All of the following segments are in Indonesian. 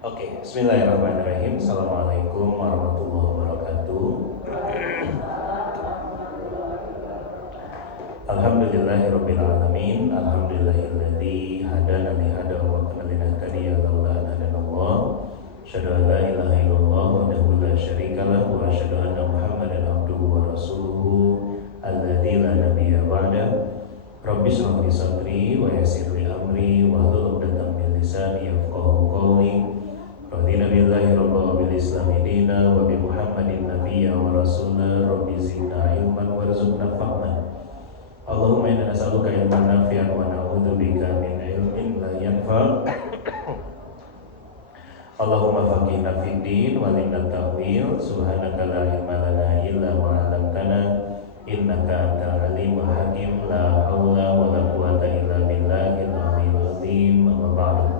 Oke, bismillahirrahmanirrahim. Assalamualaikum warahmatullahi wabarakatuh. Alhamdulillahirabbil alamin. Alhamdulillahilladzi hadana li hada wa kunna linahtadiya laula an hadanallah. Asyhadu an la ilaha illallah wahdahu la syarika lahu wa asyhadu anna Muhammadan abduhu wa rasuluhu alladzi la nabiyya ba'da. Rabbi shrah li sadri wa yassir li amri wahlul 'uqdatam min lisani yafqahu qawli. Radina billahi rabba wa bil islami dina wa bi Muhammadin nabiyya wa rasula. Rabbi zidna ilman warzuqna fahman. Allahumma inna nas'aluka ilman nafi'an wa na'udzubika min ilmin la yanfa'. Allahumma faqihna fid din wa 'allimna ta'wil. Subhanaka la ilma lana illa ma 'allamtana innaka antal alimul hakim. La haula wa la quwwata illa billahil aliyyil azim. Amma ba'du.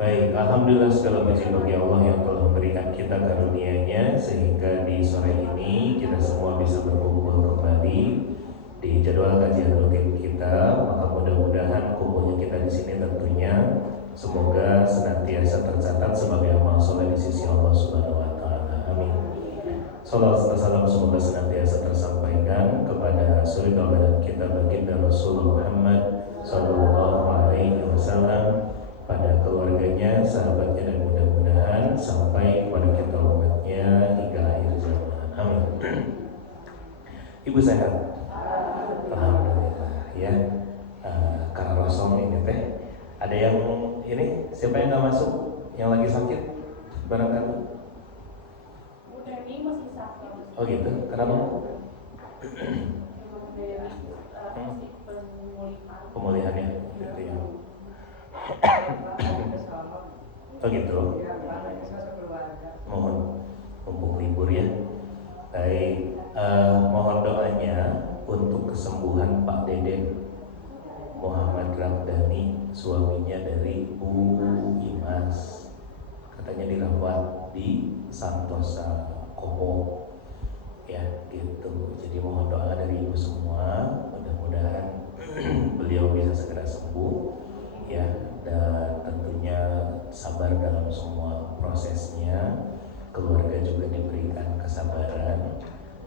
Baik, alhamdulillah segala puji bagi Allah yang telah memberikan kita karunia-Nya sehingga di sore ini kita semua bisa berkumpul kembali di jadwal kajian rutin kita. Maka mudah-mudahan kumpulnya kita di sini tentunya semoga senantiasa tercatat sebagai amal soleh di sisi Allah Subhanahu wa taala. Amin. Salawat serta salam semoga senantiasa tersampaikan kepada suri tauladan kita baginda Rasulullah Muhammad sallallahu alaihi wasallam, pada keluarganya, sahabatnya, dan mudah-mudahan sampai kepada kita umatnya hingga akhir zaman. Amin. Ibu sehat? Alhamdulillah ya. Karena Rasul ini teh ada yang ini, siapa yang nggak masuk, yang lagi sakit barangkali? Udah ini masih sakit. Oh gitu, kenapa? Pemulihannya gitu ya. Oh gitu. Mohon mumpung libur ya. Baik, mohon doanya untuk kesembuhan Pak Deden Muhammad Ramdhani, suaminya dari Bu Imas. Katanya dirawat di Santosa Kopo ya gitu. Jadi mohon doa dari ibu semua, mudah-mudahan beliau bisa segera sembuh ya, dan tentunya sabar dalam semua prosesnya. Keluarga juga diberikan kesabaran,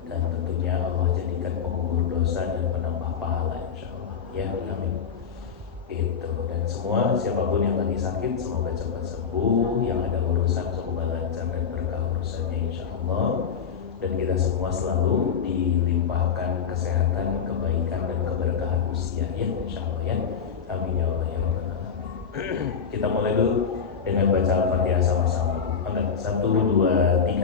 dan tentunya Allah jadikan pengukur dosa dan penambah pahala insyaallah ya, amin. Itu, dan semua siapapun yang lagi sakit semoga cepat sembuh, yang ada urusan semoga lancar dan berkah urusannya insyaallah, dan kita semua selalu dilimpahkan kesehatan, kebaikan, dan keberkahan usia ya insyaallah ya, amin ya Allah ya Rabbal alamin. Kita mulai dulu dengan baca Al-Fatihah sama-sama. Angkat 1, 2, 3.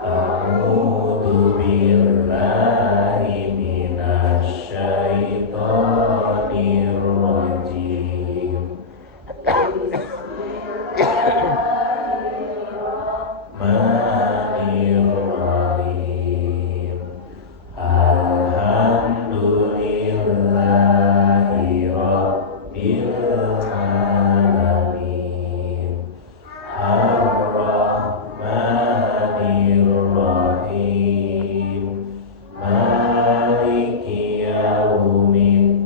A'udzu billahi minasy syaithanir rajim. Bismillahirrahmanirrahim. Alhamdulillahi rabbil alamin. Ar-Rahmanir-Rahim. Maliki yaumiddin.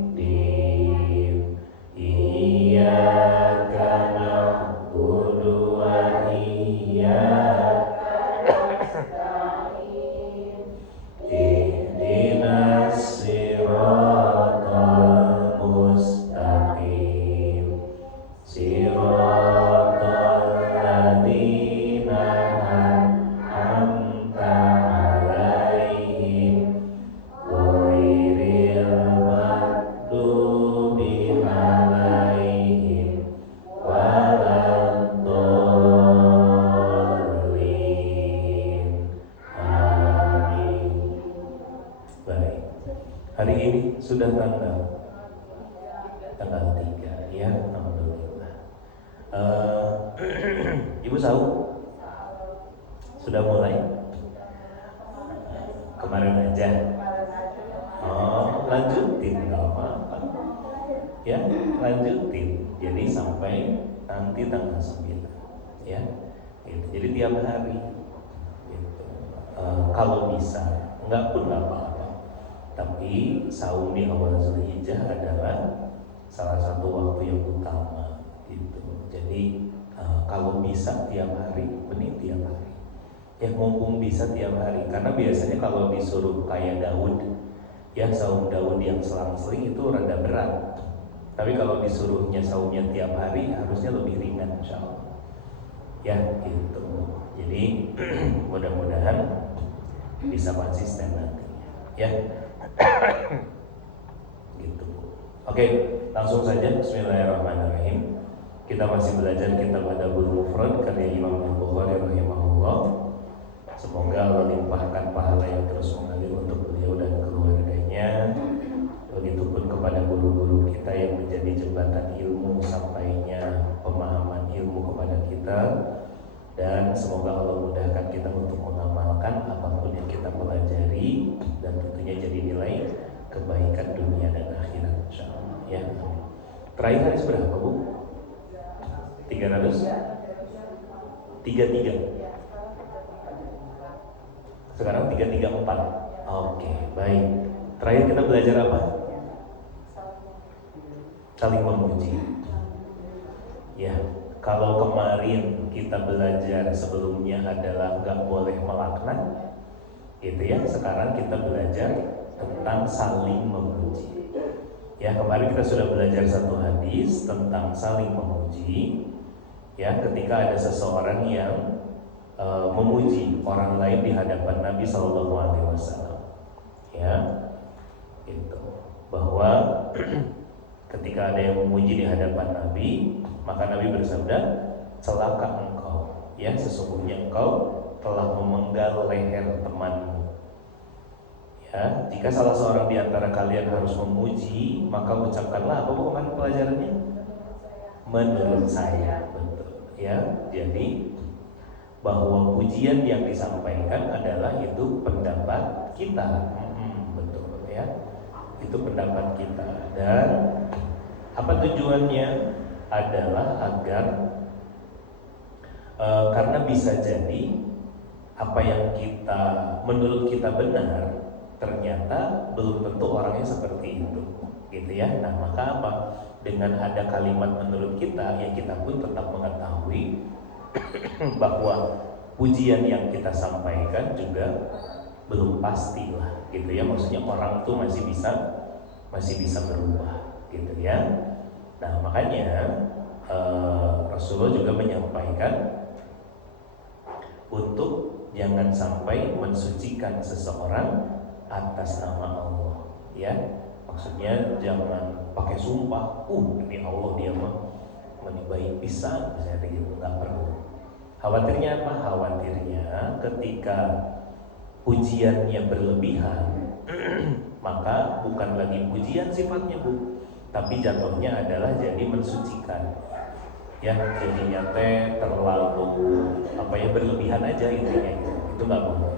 Iyyaka na'budu wa iyyaka nasta'in. Ihdinas siratal mustaqim. Siratal ladzina an'amta 'alaihim ghairil maghdubi 'alaihim waladdallin. Amin. Baik. Hari ini sudah tanggal 3 ya, alhamdulillah. Ibu tahu sudah mulai kemarin aja. Oh, lanjutin nggak apa-apa ya, lanjutin. Jadi sampai nanti tanggal 9 ya gitu. Jadi tiap hari gitu. Kalau bisa, enggak pun nggak apa-apa. Tapi saum di awal Zulhijjah adalah salah satu waktu yang utama gitu. Jadi kalau bisa tiap hari, benih tiap hari. Ya mumpung bisa tiap hari, karena biasanya kalau disuruh kayak Daud, ya saum Daud yang selang-seling itu rada berat. Tapi kalau disuruhnya saumnya tiap hari, harusnya lebih ringan insya Allah. Ya gitu. Jadi mudah-mudahan bisa konsisten nantinya. Ya. Gitu. Oke, langsung saja. Bismillahirrahmanirrahim. Kita masih belajar kitab Adabul Mufrad karya Imam Al-Bukhari rahimahullah. Semoga Allah limpahkan pahala yang terus mengalir untuk beliau dan keluarganya. Begitupun kepada guru-guru kita yang menjadi jembatan ilmu sampainya pemahaman ilmu kepada kita. Dan semoga Allah mudahkan kita untuk mengamalkan apapun yang kita pelajari, dan tentunya jadi nilai kebaikan dunia dan akhirat insyaallah. Ya. Terakhir hari seberapa, Bu? 333. Sekarang 334. Oke, baik. Terakhir kita belajar apa? Saling memuji. Ya, kalau kemarin kita belajar sebelumnya adalah nggak boleh melaknat, gitu ya. Sekarang kita belajar tentang saling memuji. Ya, kemarin kita sudah belajar satu hadis tentang saling memuji. Ya, ketika ada seseorang yang memuji orang lain di hadapan Nabi SAW, ya, itu bahwa ketika ada yang memuji di hadapan Nabi, maka Nabi bersabda, celaka engkau, ya, sesungguhnya engkau telah memenggal leher temanmu. Ya, jika salah seorang di antara kalian harus memuji, maka ucapkanlah apa bukan pelajarannya? Menurut saya, betul. Ya, jadi bahwa pujian yang disampaikan adalah itu pendapat kita, betul ya, itu pendapat kita. Dan apa tujuannya? Adalah agar karena bisa jadi apa yang kita menurut kita benar ternyata belum tentu orangnya seperti itu, gitu ya. Nah maka apa? Dengan ada kalimat menurut kita, ya kita pun tetap mengetahui bahwa pujian yang kita sampaikan juga belum pastilah, gitu ya. Maksudnya orang tuh masih bisa berubah, gitu ya. Nah makanya Rasulullah juga menyampaikan untuk jangan sampai mensucikan seseorang atas nama Allah, ya. Maksudnya jangan pakai sumpah, demi Allah dia mah baik bisa, misalnya gitu, nggak perlu. Khawatirnya apa? Khawatirnya ketika pujiannya berlebihan, maka bukan lagi pujian sifatnya, Bu, tapi jatuhnya adalah jadi mensucikan. Ya, jadinya terlalu berlebihan aja intinya gitu. Itu nggak boleh.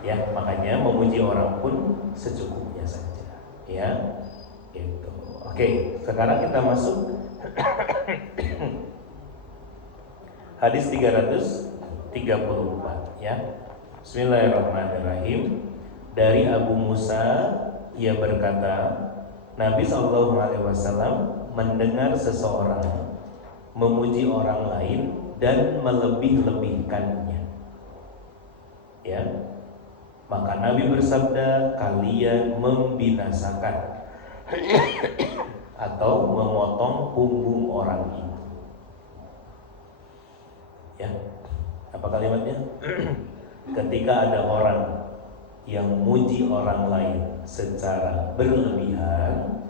Ya, makanya memuji orang pun secukupnya saja. Ya, gitu. Oke, sekarang kita masuk hadis 334 ya. Bismillahirrahmanirrahim. Dari Abu Musa, ia berkata, Nabi SAW mendengar seseorang memuji orang lain dan melebih-lebihkannya. Ya. Maka Nabi bersabda, kalian membinasakan atau memotong punggung orang itu. Ya, apa kalimatnya? Ketika ada orang yang muji orang lain secara berlebihan,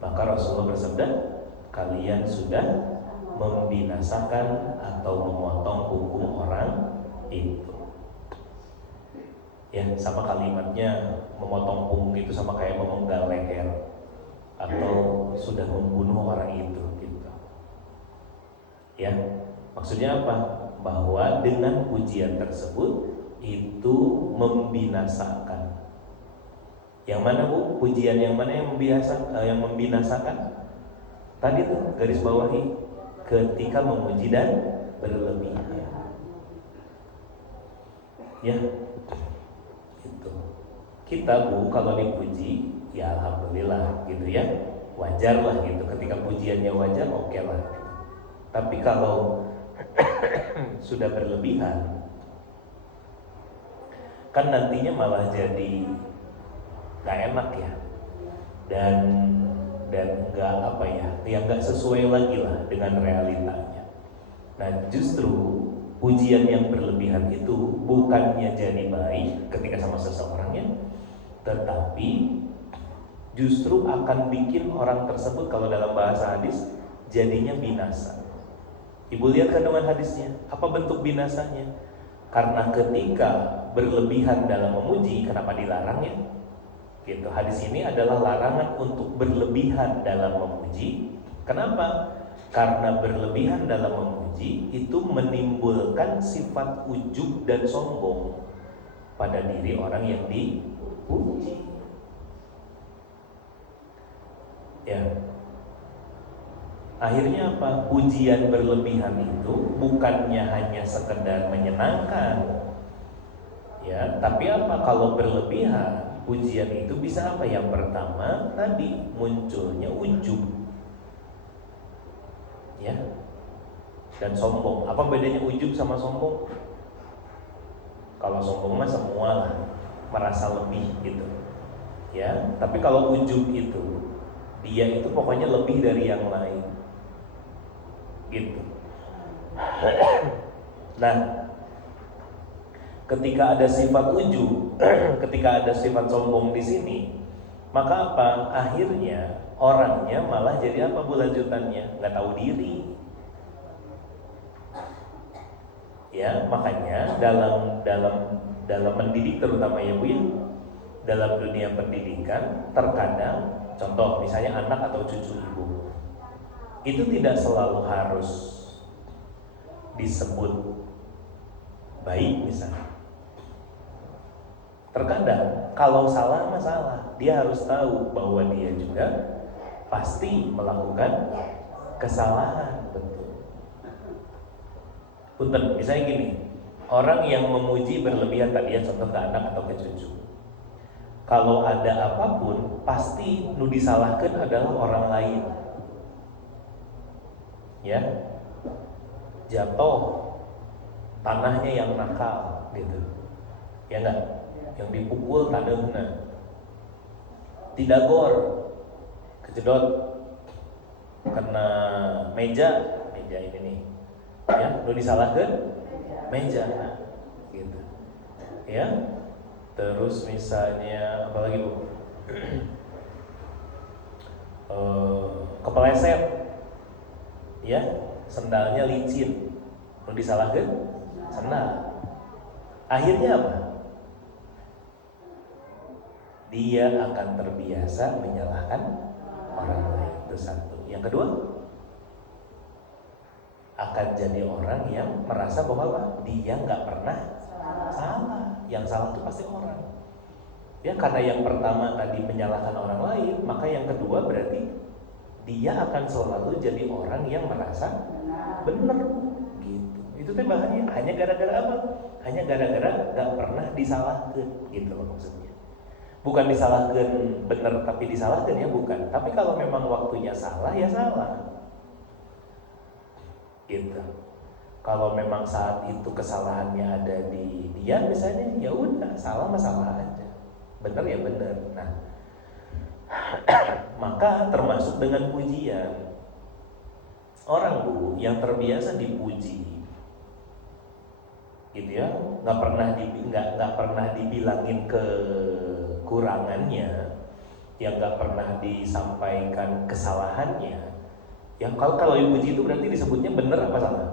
maka Rasulullah bersabda, kalian sudah membinasakan atau memotong punggung orang itu. Ya, sama kalimatnya, memotong punggung itu sama kayak memenggal leher atau sudah membunuh orang itu gitu. Ya. Maksudnya apa? Bahwa dengan pujian tersebut itu membinasakan. Yang mana, Bu? Pujian yang mana yang membinasakan? Tadi tuh garis bawahi, ketika memuji dan berlebihan. Ya, itu. Kita, Bu, kalau dipuji, ya alhamdulillah gitu ya. Wajar lah gitu. Ketika pujiannya wajar, oke lah. Tapi kalau sudah berlebihan, kan nantinya malah jadi nggak enak ya, dan nggak apa ya, yang nggak sesuai lagi lah dengan realitanya. Nah justru pujian yang berlebihan itu bukannya jadi baik ketika sama seseorangnya, tetapi justru akan bikin orang tersebut, kalau dalam bahasa hadis, jadinya binasa. Ibu lihat kandungan hadisnya, apa bentuk binasanya? Karena ketika berlebihan dalam memuji, kenapa dilarang ya? Gitu. Hadis ini adalah larangan untuk berlebihan dalam memuji. Kenapa? Karena berlebihan dalam memuji itu menimbulkan sifat ujub dan sombong pada diri orang yang dipuji. Ya. Akhirnya apa? Pujian berlebihan itu bukannya hanya sekedar menyenangkan, ya, tapi apa? Kalau berlebihan, pujian itu bisa apa? Yang pertama tadi munculnya ujub, ya, dan sombong. Apa bedanya ujub sama sombong? Kalau sombong mah semua lah, merasa lebih gitu, ya. Tapi kalau ujub itu, dia itu pokoknya lebih dari yang lain. Gitu. Nah, ketika ada sifat ujub, ketika ada sifat sombong di sini, maka apa? Akhirnya orangnya malah jadi apa bu lanjutannya? Nggak tahu diri. Ya, makanya dalam mendidik terutama ya bu ya, dalam dunia pendidikan terkadang, contoh misalnya anak atau cucu ibu, itu tidak selalu harus disebut baik misalnya. Terkadang kalau salah masalah, dia harus tahu bahwa dia juga pasti melakukan kesalahan. Betul. Punten, misalnya gini, orang yang memuji berlebihan tadi ya, contoh ke anak atau ke cucu, kalau ada apapun pasti nu disalahkan adalah orang lain. Ya, jatuh, tanahnya yang nakal gitu, ya enggak, yang dipukul tanahnya, tidak gor, kejedot, kena meja ini nih, ya, lu disalahkan meja, gitu, ya. Terus misalnya apa lagi bu? Kepeleset, ya, sendalnya licin, lu disalahkan sendal. Akhirnya apa? Dia akan terbiasa menyalahkan orang lain. Itu satu. Yang kedua, akan jadi orang yang merasa bahwa dia nggak pernah salah. Yang salah itu pasti orang. Ya, karena yang pertama tadi menyalahkan orang lain, maka yang kedua berarti dia akan selalu jadi orang yang merasa benar. Gitu. Itu teh bahaya. Hanya gara-gara apa? Hanya gara-gara nggak pernah disalahkan. Gitu loh maksudnya. Bukan disalahkan benar tapi disalahkan ya, bukan. Tapi kalau memang waktunya salah ya salah. Gitu. Kalau memang saat itu kesalahannya ada di dia misalnya, ya udah, salah masalah aja. Benar ya benar. Nah, maka termasuk dengan pujian. Orang bu yang terbiasa dipuji, gitu ya, nggak pernah dibilangin kekurangannya, yang nggak pernah disampaikan kesalahannya. Ya kalau dipuji itu berarti disebutnya benar apa salah?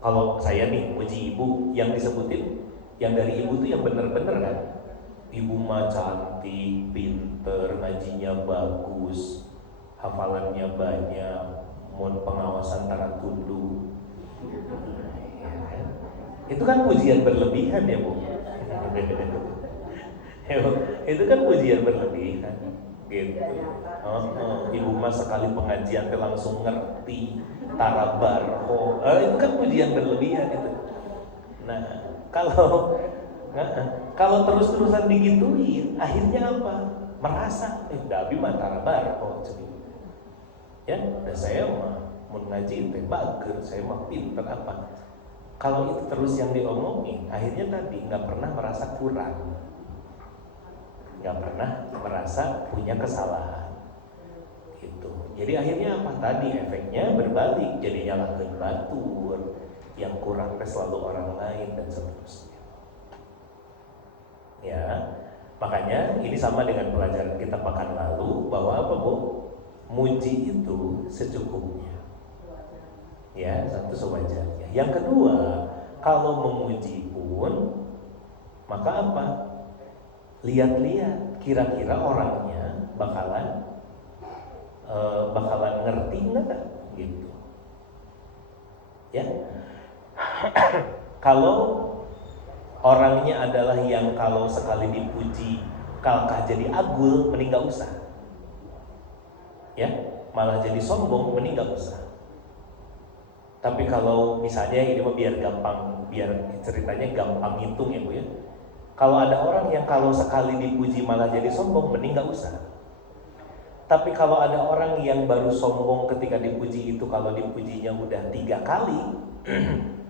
Kalau saya nih puji ibu, yang disebutin yang dari ibu tuh yang benar-benar kan? Ibu mah cantik, pinter, ngajinya bagus, hafalannya banyak, mohon pengawasan tarat tundu. Itu kan pujian berlebihan ya bu. Itu kan pujian berlebihan. Gitu. Ibu mah sekali pengajian langsung ngerti tarabar. Itu kan pujian berlebihan itu. Nah, kalau terus-terusan digituin, akhirnya apa? Merasa, Dabi mah tarabar. Ya, dan saya mah mun ngaji teh bager, saya mah pinter apa. Kalau itu terus yang diomongin, akhirnya tadi nggak pernah merasa kurang, nggak pernah merasa punya kesalahan gitu. Jadi akhirnya apa tadi efeknya berbalik, jadi nyalahkeun batur, yang kurang teh selalu orang lain dan seterusnya. Ya, makanya ini sama dengan pelajaran kita pekan lalu bahwa apa Bu? Muji itu secukupnya. Ya, satu sewajarnya. Yang kedua, kalau memuji pun maka apa? Lihat-lihat kira-kira orangnya bakalan ngerti nggak gitu. Ya. Kalau orangnya adalah yang kalau sekali dipuji kalkah jadi agul, mending gak usah. Ya, malah jadi sombong, mending gak usah. Tapi kalau misalnya ini mah biar gampang, biar ceritanya gampang ngitung ya Bu ya. Kalau ada orang yang kalau sekali dipuji malah jadi sombong, mending gak usah. Tapi kalau ada orang yang baru sombong ketika dipuji itu, kalau dipujinya udah 3 kali,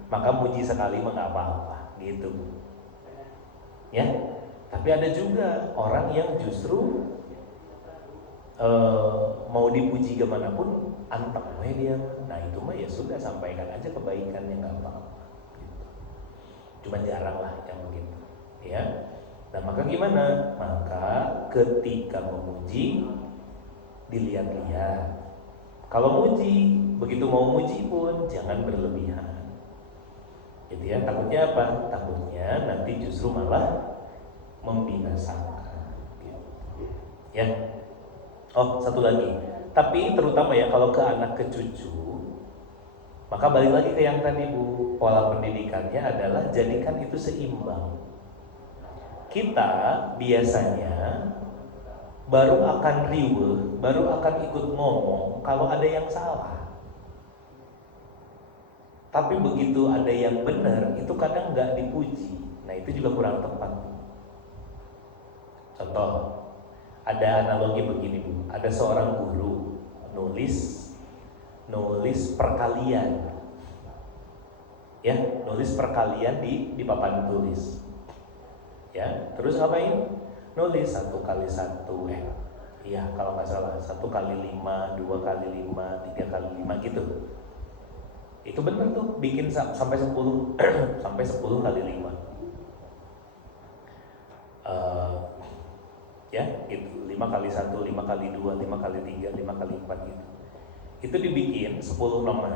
maka muji sekali mah gak apa-apa gitu. Ya, tapi ada juga orang yang justru mau dipuji kemana pun anteng dia. Nah itu mah ya sudah, sampaikan aja kebaikannya, nggak apa-apa gitu. Cuma jarang lah yang begitu ya. Nah maka gimana? Maka ketika memuji dilihat-lihat. Kalau muji, begitu mau muji pun jangan berlebihan gitu ya. Takutnya apa? Takutnya nanti justru malah membinasakan gitu. Ya. Oh, satu lagi. Tapi terutama ya kalau ke anak ke cucu, maka balik lagi ke yang tadi Bu, pola pendidikannya adalah jadikan itu seimbang. Kita biasanya baru akan riweuh, baru akan ikut ngomong kalau ada yang salah. Tapi begitu ada yang benar, itu kadang nggak dipuji. Nah itu juga kurang tepat. Contoh, ada analogi begini Bu, ada seorang guru nulis perkalian, ya, nulis perkalian di papan tulis, ya, terus ngapain? Nulis 1 kali 1, iya kalau nggak salah 1 kali 5, 2 kali 5, 3 kali 5 gitu. Itu benar tuh, bikin sampai 10 sampai 10 kali 5. Ya, gitu. 5 kali 1, 5 kali 2, 5 kali 3, 5 kali 4 gitu. Itu dibikin 10 nomor.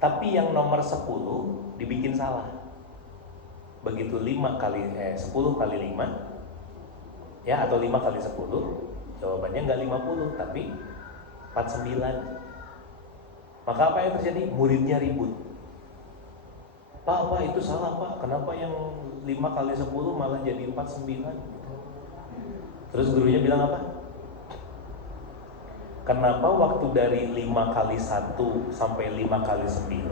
Tapi yang nomor 10 dibikin salah. Begitu 10 kali 5, ya, atau 5 kali 10, jawabannya enggak 50 tapi 49. Maka apa yang terjadi? Muridnya ribut. Pak, itu salah Pak. Kenapa yang 5 kali 10 malah jadi 49? Terus gurunya bilang apa? Kenapa waktu dari 5 kali 1 sampai 5 kali 9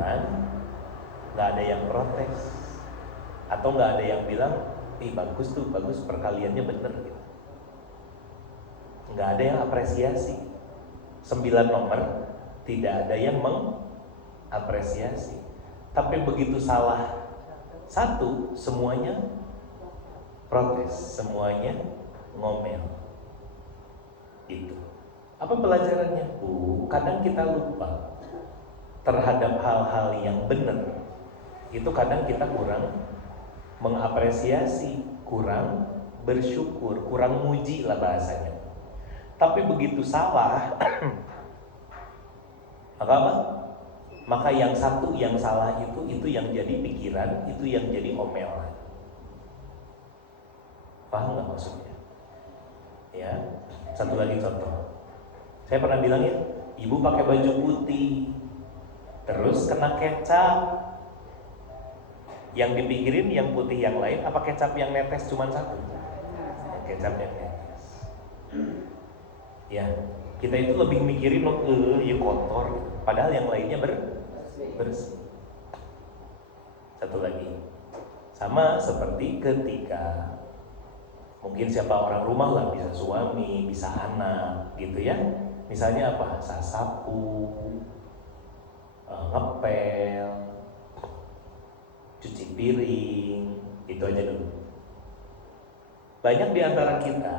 nggak ada yang protes? Atau nggak ada yang bilang, bagus tuh, bagus perkaliannya bener gitu. Nggak ada yang apresiasi. 9 nomor tidak ada yang mengapresiasi. Tapi begitu salah 1, semuanya protes, semuanya ngomel itu. Apa pelajarannya? Kadang kita lupa terhadap hal-hal yang benar. Itu kadang kita kurang mengapresiasi, kurang bersyukur, kurang muji lah bahasanya. Tapi begitu salah maka apa? Maka yang satu yang salah itu yang jadi pikiran, itu yang jadi omelan. Paham nggak maksudnya? Ya, satu lagi contoh. Saya pernah bilang ya, ibu pakai baju putih, terus kena kecap. Yang dipikirin yang putih yang lain, apa kecap yang netes cuma satu? Kecap yang netes. Ya, kita itu lebih mikirin ya kotor, padahal yang lainnya bersih. Satu lagi, sama seperti ketika mungkin siapa orang rumah lah, bisa suami, bisa anak gitu ya. Misalnya apa? Sasapu, ngepel, cuci piring, itu aja dulu. Banyak di antara kita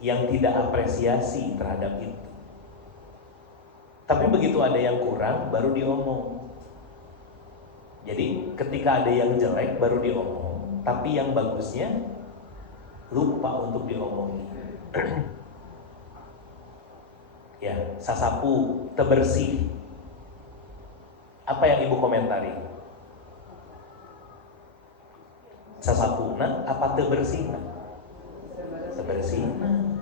yang tidak apresiasi terhadap itu. Tapi begitu ada yang kurang, baru diomong. Jadi ketika ada yang jelek, baru diomong. Tapi yang bagusnya, lupa untuk diomongin. Ya, sasapu, tebersih. Apa yang ibu komentari? Sasapuna, apa tebersihna? Tebersihna.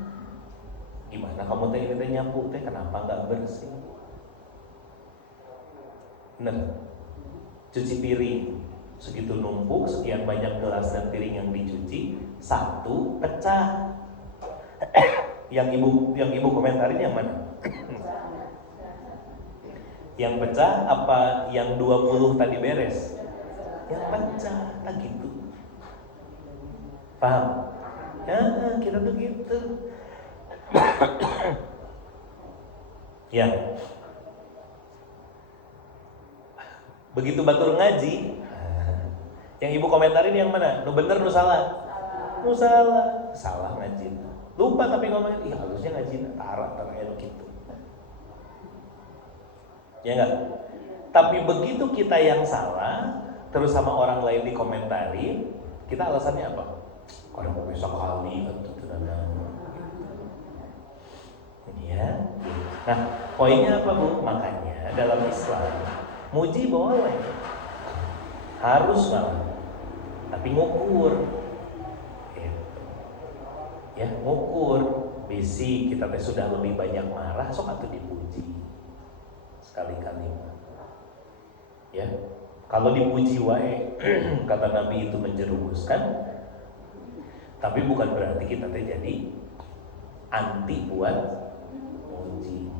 Gimana kamu teh ini teh nyapu teh, kenapa nggak bersih? Bener. Cuci piring, segitu numpuk, sekian banyak gelas dan piring yang dicuci, satu pecah. Yang ibu komentarin yang mana? Yang pecah apa yang 20 tadi beres? Yang pecah, tak gitu. Paham? Ya, kita tuh gitu. Ya. Begitu batur ngaji, yang ibu komentarin yang mana? Nu bener, nu salah? Nu salah. Salah ngaji. Lupa tapi ngomongin, ih harusnya ngaji tara gitu. Ya enggak? Tapi begitu kita yang salah, terus sama orang lain dikomentari, kita alasannya apa? Kalau mau besok kali atau ya. Nah, poinnya apa Bu? Makanya dalam Islam muji boleh, harus banget, tapi ngukur, gitu. Ya ngukur. Bisi kita teh sudah lebih banyak marah, sok atuh dipuji sekali-kali. Ya, kalau dipuji wae, kata Nabi itu menjerumuskan. Tapi bukan berarti kita teh jadi anti buat muji.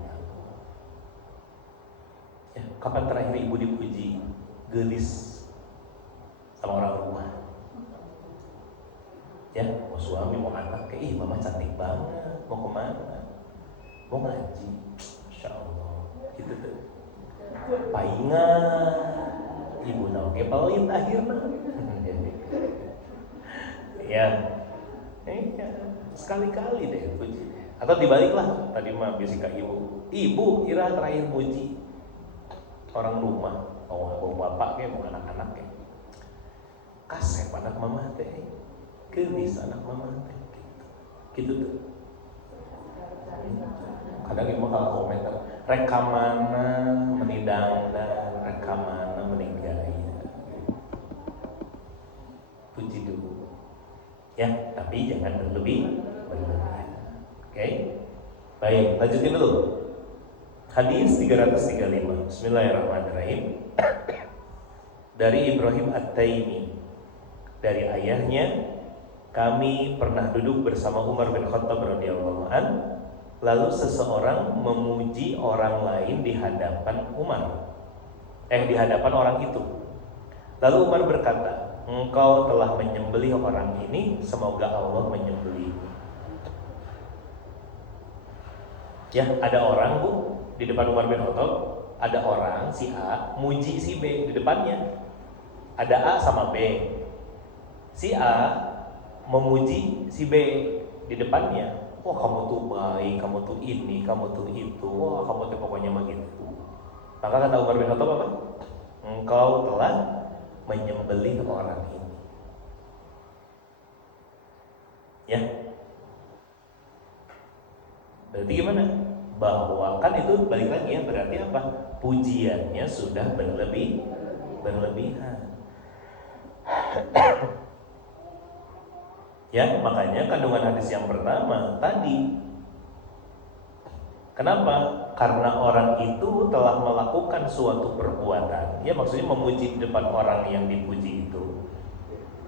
Ya, kapan terakhir ibu dipuji gelis sama orang rumah? Ya, mau suami, mau anak, kayak mama cantik banget, mau kemana? Mau ngaji, Masya Allah, gitu tuh. Paingan, ibu naoke paling akhirnya. Ya, sekali-kali deh puji. Atau dibaliklah, tadi mah bisika ibu, Ira terakhir puji orang rumah, mau bapak kayak mau anak-anak kayak kasep anak mama teh, gelis anak mama teh, gitu tuh. Kadang ibu kalau komentar, rekamana menidangna, rekamana meninggalnya, puji dulu, ya, tapi jangan berlebihan. Oke, baik, lanjutin dulu. Hadis 335. Bismillahirrahmanirrahim. Dari Ibrahim At-Taimi, dari ayahnya, kami pernah duduk bersama Umar bin Khattab radhiyallahu an. Lalu seseorang memuji orang lain di hadapan di hadapan orang itu. Lalu Umar berkata, engkau telah menyembelih orang ini, semoga Allah menyembelih. Ya, ada orang Bu di depan Umar bin Khattab, ada orang si A muji si B di depannya. Ada A sama B. Si A memuji si B di depannya. Wah, kamu tuh baik, kamu tuh ini, kamu tuh itu. Wah, kamu tuh pokoknya begitu. Maka kata Umar bin Khattab apa? Engkau telah menyembelih orang ini. Ya. Berarti gimana? Bahwa kan itu balik lagi ya, berarti apa? Pujiannya sudah berlebihan. Ya, makanya kandungan hadis yang pertama tadi. Kenapa? Karena orang itu telah melakukan suatu perbuatan. Ya, maksudnya memuji di depan orang yang dipuji itu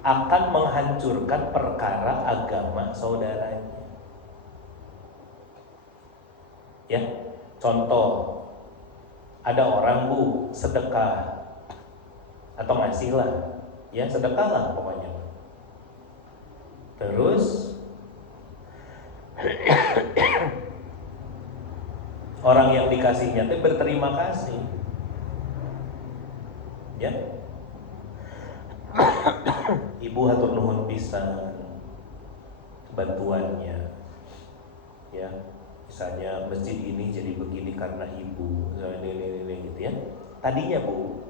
akan menghancurkan perkara agama saudaranya. Ya, contoh, ada orang Bu sedekah atau ngasih lah, ya sedekah lah pokoknya. Terus orang yang dikasihnya berterima kasih, Ya. Ibu hatur nuhun pisan bantuannya. Ya. Misalnya masjid ini jadi begini karena ibu. Ini gitu ya. Tadinya Bu,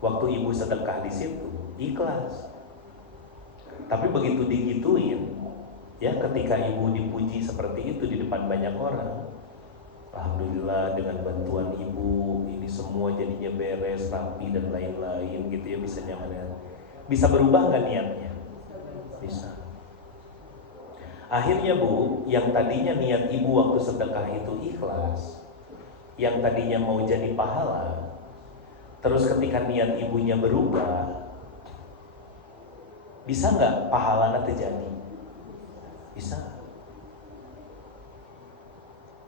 waktu ibu sedekah di situ ikhlas. Tapi begitu digituin, ya ketika ibu dipuji seperti itu di depan banyak orang, alhamdulillah dengan bantuan ibu ini semua jadinya beres, rapi dan lain-lain gitu ya, bisa nyaman. Bisa berubah nggak niatnya? Bisa. Akhirnya Bu, yang tadinya niat ibu waktu sedekah itu ikhlas, yang tadinya mau jadi pahala, terus ketika niat ibunya berubah, bisa nggak pahalanya terjadi? Bisa.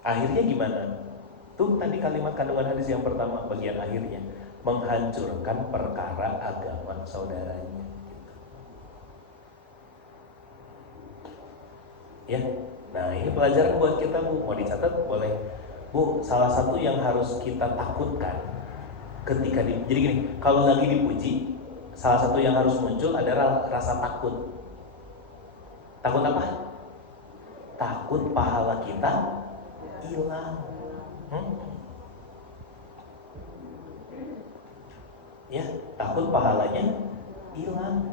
Akhirnya gimana? Tuh tadi kalimat kandungan hadis yang pertama bagian akhirnya, menghancurkan perkara agama saudaranya. Ya, nah ini pelajaran buat kita Bu, mau dicatat boleh Bu. Salah satu yang harus kita takutkan ketika jadi gini, kalau lagi dipuji, salah satu yang harus muncul adalah rasa takut. Takut apa? Takut pahala kita hilang. Ya, takut pahalanya hilang.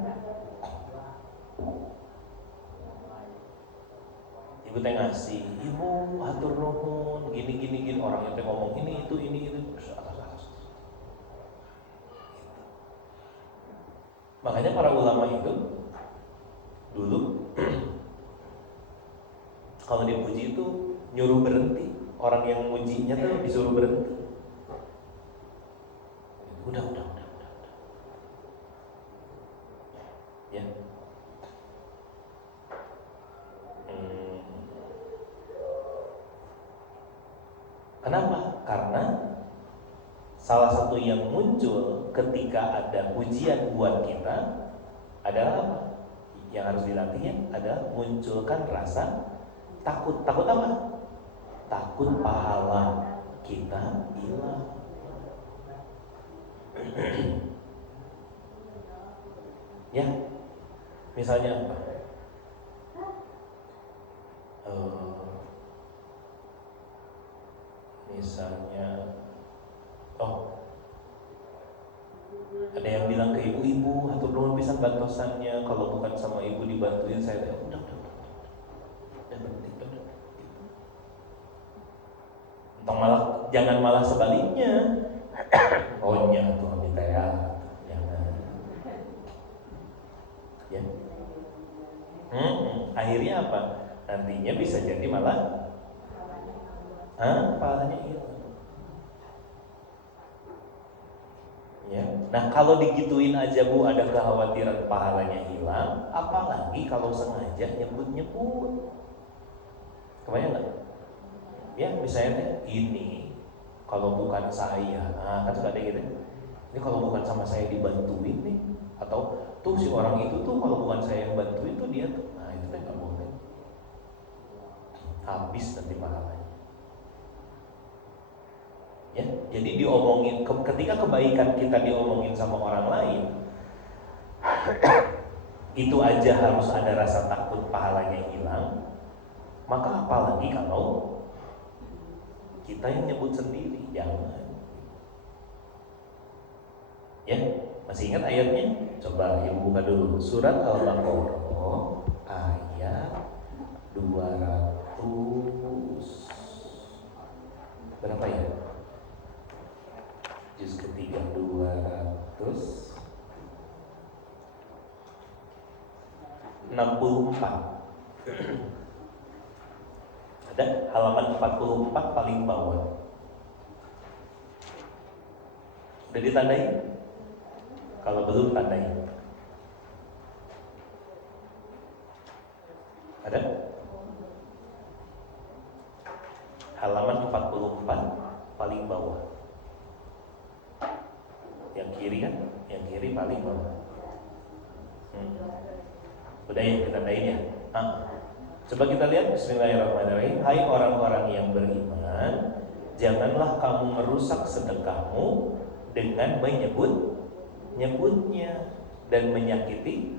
Ibu teh ngasih, ibu hatur nuhun, gini, orangnya teh ngomong ini itu, Makanya para ulama itu dulu kalau dipuji itu nyuruh berhenti, orang yang mujinya tuh disuruh berhenti. Udah. Ya. Kenapa? Karena salah satu yang muncul ketika ada pujian buat kita adalah apa? Yang harus dilatihnya adalah munculkan rasa takut. Takut apa? Takut pahala kita hilang. Ya, misalnya apa? Misalnya, ada yang bilang ke ibu, hatur nuhun pisan bantosannya, kalau bukan sama ibu dibantuin saya udah berhenti. Jangan malah sebaliknya. Oh nya tuh minta ya, jangan. Ya. Akhirnya apa? Nantinya bisa jadi malah pahalanya hilang. Ya. Nah kalau digituin aja Bu ada kekhawatiran pahalanya hilang, apalagi kalau sengaja nyebut. Kebayang nggak? Ya misalnya ini kalau bukan saya, kan suka ada gitu. Ini kalau bukan sama saya dibantuin nih, atau tuh si orang itu tuh kalau bukan saya yang bantuin tuh dia tuh, nah itu kan nggak boleh. Habis nanti pahalanya. Ya, jadi diomongin ketika kebaikan kita diomongin sama orang lain, itu aja harus ada rasa takut pahalanya hilang. Maka apalagi kalau kita yang nyebut sendiri, jangan. Ya, masih ingat ayatnya? Coba ibu buka dulu surat Al-Baqarah ayat 200 berapa ya? Juz ketiga 264. Ada halaman 44 paling bawah. Udah ditandai? Kalau belum tandai. Ada? Halaman 44 paling bawah. Yang kiri kan? Yang kiri paling bawah. Udah ya kita tandain ya. Coba kita lihat. Bismillahirrahmanirrahim. Hai orang-orang yang beriman, janganlah kamu merusak sedekahmu dengan menyebut nyebutnya dan menyakiti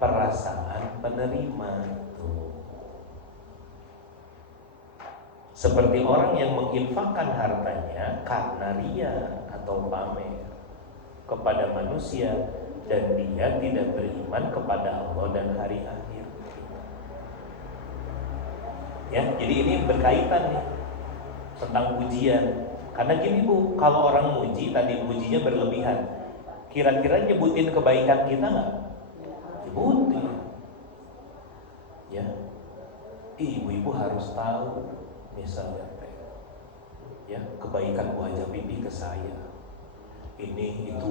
perasaan penerima. Tuh. Seperti orang yang menginfakkan hartanya karena ria atau pamer kepada manusia dan dia tidak beriman kepada Allah dan hari akhir. Ya, jadi ini berkaitan nih tentang pujian. Karena gini Bu, kalau orang muji tadi mujinya berlebihan, kira-kira nyebutin kebaikan kita nggak? Nyebutin. Ya, ibu-ibu harus tahu misalnya ya kebaikan Bu Haja Bibi ke saya. Ini itu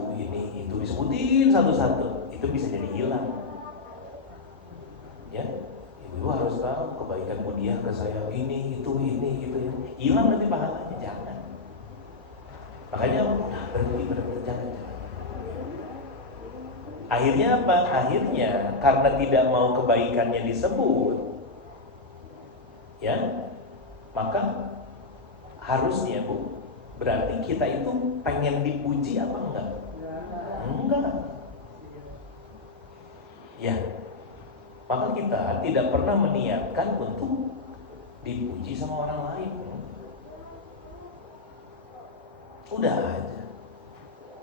disebutin satu-satu, itu bisa jadi hilang. Ya, ibu harus tahu kebaikan Bu Diah ke saya, ini itu ya. Hilang nanti pahalanya, jangan. Makanya berhenti, jangan. Akhirnya apa? Akhirnya karena tidak mau kebaikannya disebut, ya, maka harusnya Bu, berarti kita itu pengen dipuji apa enggak? Enggak. Ya. Maka kita tidak pernah meniatkan untuk dipuji sama orang lain. Udah aja.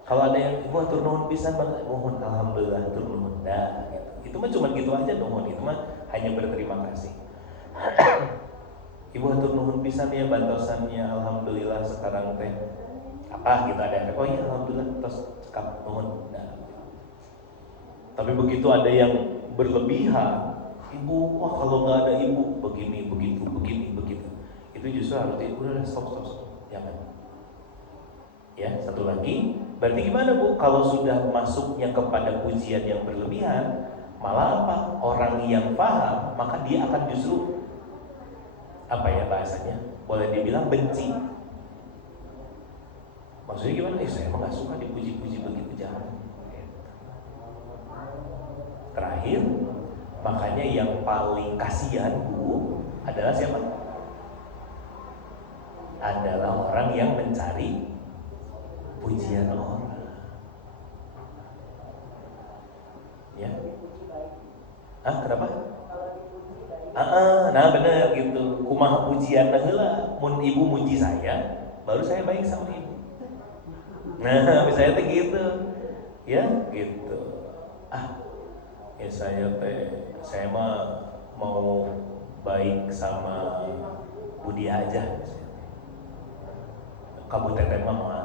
Kalau ada yang ibu atur nuhun pisan banget, mohon alhamdulillah atur nuhun dah gitu. Itu mah cuma gitu aja nuhun, itu mah hanya berterima kasih. Ibu atur nuhun pisan ya bantosannya, alhamdulillah sekarang teh apa gitu ada. Oh iya alhamdulillah terus cekap nuhun. Nah. Tapi begitu ada yang berlebihan, ibu, wah kalau nggak ada ibu begini begitu, itu justru harus udah stop, jangan. Ya, satu lagi, berarti gimana Bu? Kalau sudah masuknya kepada pujian yang berlebihan, malah apa? Orang yang paham, maka dia akan justru apa ya bahasanya? Boleh dibilang benci. Maksudnya gimana? Saya emang nggak suka dipuji-puji begitu, jangan. Terakhir, makanya yang paling kasihan Bu adalah siapa? Adalah orang yang mencari pujian orang. Ya. Kenapa? Nah benar gitu. Kumaha pujian heula, mun ibu muji saya, baru saya baik sama ibu. Nah, misalnya gitu. Ya, gitu. Ya saya mah mau baik sama Budi aja. Kamu teteh mah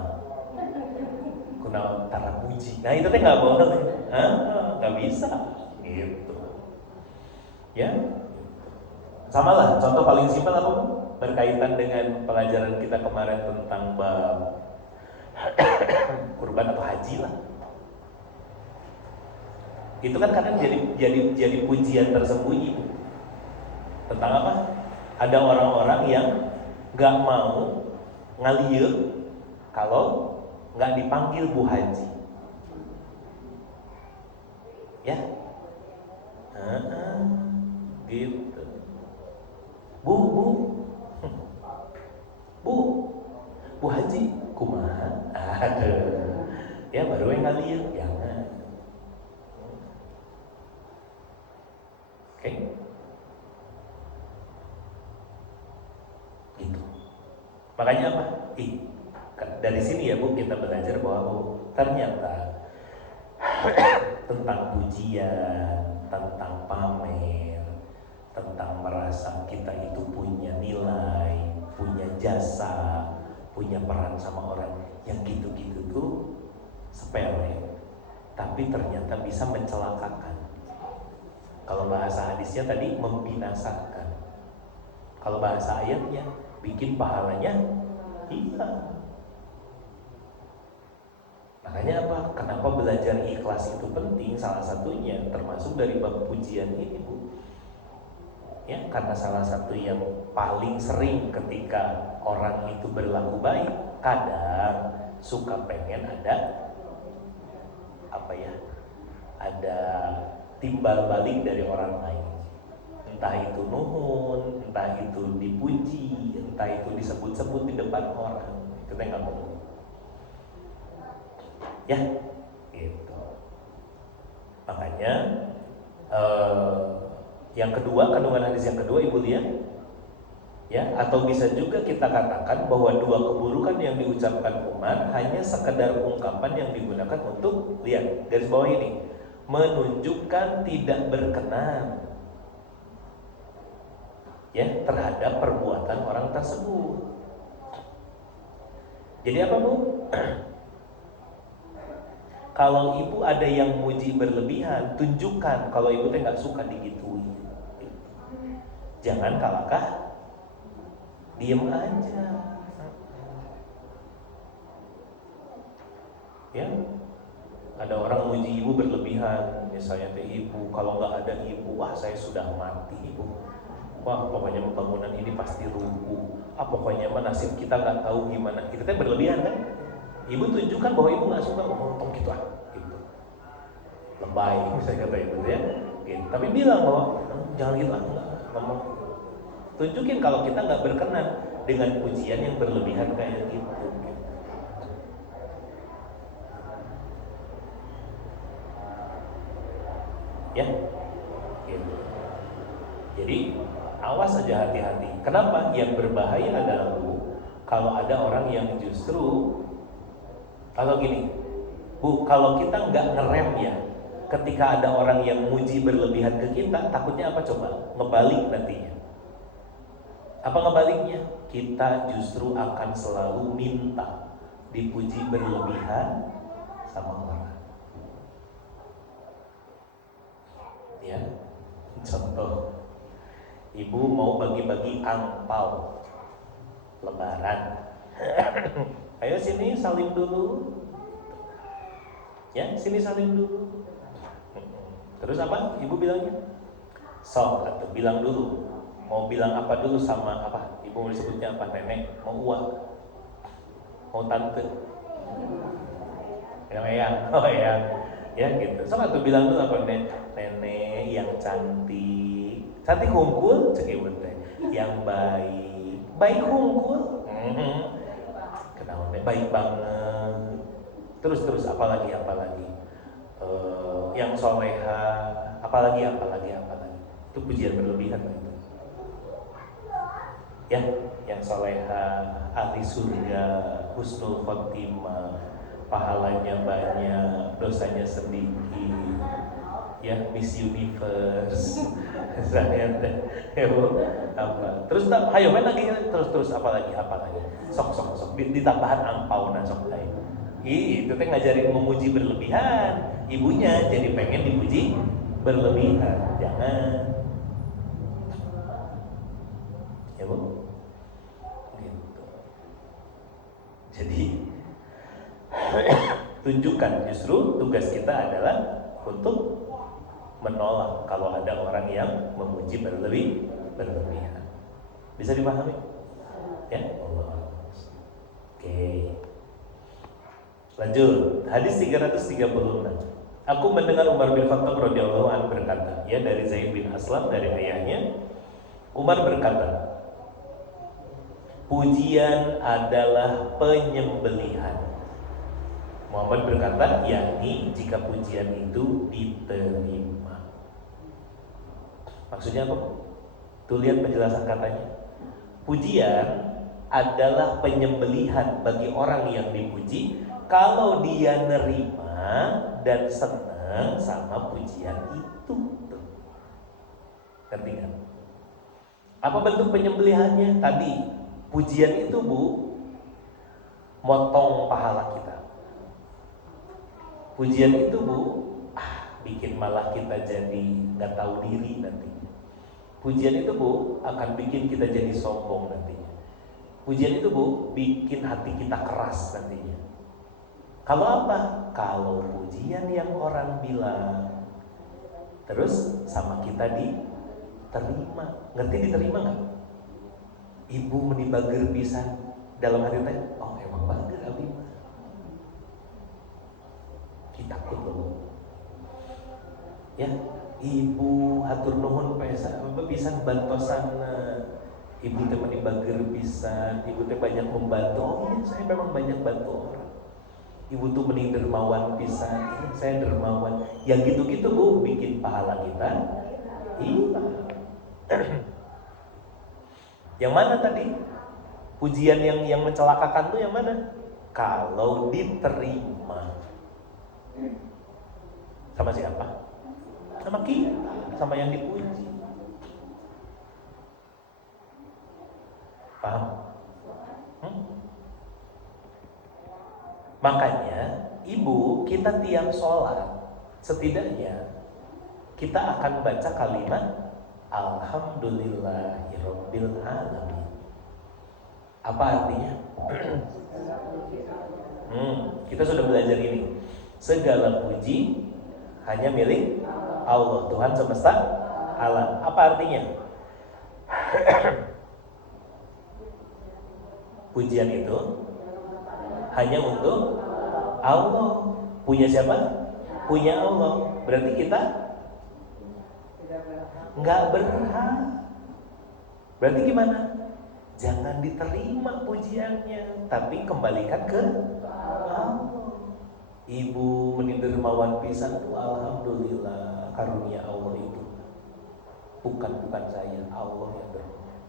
kuna tara puji. Nah itu teh nggak boleh, nggak bisa, gitu. Ya, sama lah. Contoh paling simpel apa Bu? Berkaitan dengan pelajaran kita kemarin tentang bab kurban atau haji lah. Itu kan kadang jadi pujian tersembunyi Bu. Tentang apa? Ada orang-orang yang nggak mau ngalieu kalau nggak dipanggil Bu Haji. Ya, gitu. Bu Haji, kumaha? Aduh, ya baru yang ngalieu, jangan. Oke, gitu. Makanya apa? Dari sini ya Bu kita belajar bahwa ternyata tentang pujian, tentang pamer, tentang merasa kita itu punya nilai, punya jasa, punya peran sama orang, yang gitu-gitu tuh sepele, tapi ternyata bisa mencelakakan. Kalau bahasa hadisnya tadi membinasakan, kalau bahasa ayatnya bikin pahalanya hilang. Makanya apa? Kenapa belajar ikhlas itu penting? Salah satunya termasuk dari bab pujian ini Bu. Ya, karena salah satu yang paling sering ketika orang itu berlaku baik, kadang suka pengen ada apa ya? Ada timbal balik dari orang lain. Entah itu nuhun, entah itu dipuji, entah itu disebut-sebut di depan orang. Itu nggak boleh. Ya, gitu. Makanya yang kedua, kandungan hadis yang kedua Ibu lihat ya, atau bisa juga kita katakan bahwa dua keburukan yang diucapkan Umar hanya sekedar ungkapan yang digunakan untuk, lihat garis bawah ini, menunjukkan tidak berkenan ya terhadap perbuatan orang tersebut. Jadi apa Bu? Kalau ibu ada yang muji berlebihan, tunjukkan kalau ibu teh nggak suka digituin. Jangan kalahkah diem aja. Ya, ada orang muji ibu berlebihan, misalnya teh ibu, kalau nggak ada ibu, wah saya sudah mati ibu. Wah pokoknya pembangunan ini pasti rubuh. Pokoknya nasib kita nggak tahu gimana. Itu teh berlebihan kan? Ibu tunjukkan bahwa ibu nggak suka ngomong gitu gitu. Lebay, misalnya kata ibu ya. Gitu. Tapi bilang bahwa jangan gitu enggak ngomong. Tunjukin kalau kita nggak berkenan dengan pujian yang berlebihan kayak gitu. Ya, gitu. Jadi awas aja, hati-hati. Kenapa? Yang berbahaya adalah Bu, kalau ada orang yang justru, kalau gini, Bu, kalau kita nggak ngerem ya, ketika ada orang yang muji berlebihan ke kita, takutnya apa coba? Ngebalik nantinya. Apa ngebaliknya? Kita justru akan selalu minta dipuji berlebihan sama orang. Ya, contoh, ibu mau bagi-bagi angpau Lebaran. Ayo sini salim dulu. Ya, sini salim dulu. Terus apa? Ibu bilangnya? Sok, atau bilang dulu. Mau bilang apa dulu sama apa? Ibu mau disebutnya apa? Nenek, mau uang, mau tante, yang eyang, oh eyang, ya gitu. Sok atau bilang dulu apa? Nenek yang cantik, cantik hungkul, cek ibu teh, yang baik, baik hungkul, kenapa? Baik banget. Terus apalagi, yang soleha, apalagi. Itu pujian berlebihan itu. Ya, yang soleha, ahli surga, husnul khotimah, pahalanya banyak, dosanya sedikit. Ya, Miss Universe. Saya ya Bu, apa? Terus ayo main lagi, terus apalagi. Sok ditambahan angpau nah sok ayo. Itu teh ngajarin memuji berlebihan. Ibunya jadi pengen dipuji berlebihan. Jangan. Ya Bu. Gitu. Jadi tunjukkan, justru tugas kita adalah untuk menolak kalau ada orang yang memuji berlebihan. Bisa dipahami? Ya, Allah. Oke. Lanjut, hadis 336. Aku mendengar Umar bin Khattab radhiyallahu anhu berkata, ya dari Zaid bin Aslam dari ayahnya, Umar berkata, pujian adalah penyembelihan. Muhammad berkata, yakni jika pujian itu diterima. Maksudnya apa? Tuh lihat penjelasan katanya. Pujian adalah penyembelihan bagi orang yang dipuji kalau dia nerima dan senang sama pujian itu. Ngerti kan? Apa bentuk penyembelihannya? Tadi pujian itu Bu, motong pahala kita. Pujian itu Bu, bikin malah kita jadi nggak tahu diri nanti. Pujian itu Bu akan bikin kita jadi sombong nantinya. Pujian itu Bu bikin hati kita keras nantinya. Kalau apa? Kalau pujian yang orang bilang terus sama kita diterima. Ngerti diterima nggak? Ibu menibager pisan dalam hati teh, oh emang bager abi. Kita takut loh. Ya, ibu hatur nuhun pisan bantosan. Ibu teh menibager pisan, ibu teh banyak membantu. Oh iya, saya memang banyak bantu orang. Ibu tuh mending dermawan pisan. Iya, saya dermawan. Yang gitu-gitu Bu bikin pahala kita hilang. Yang mana tadi? Pujian yang mencelakakan tuh yang mana? Kalau diterima. Sama siapa? Sama kita, sama yang dipuji. Paham? Makanya ibu, kita tiap sholat setidaknya kita akan baca kalimat Alhamdulillahirabbil alamin. Apa artinya? Kita sudah belajar ini. Segala puji hanya milik Allah, Tuhan semesta alam. Apa artinya? Pujian itu hanya untuk Allah. Punya siapa? Punya Allah. Berarti kita nggak berhak. Berarti gimana? Jangan diterima pujiannya, tapi kembalikan ke Allah. Ibu menidermawan pisan tuh, alhamdulillah karunia Allah itu. Bukan saya, Allah yang dermawan.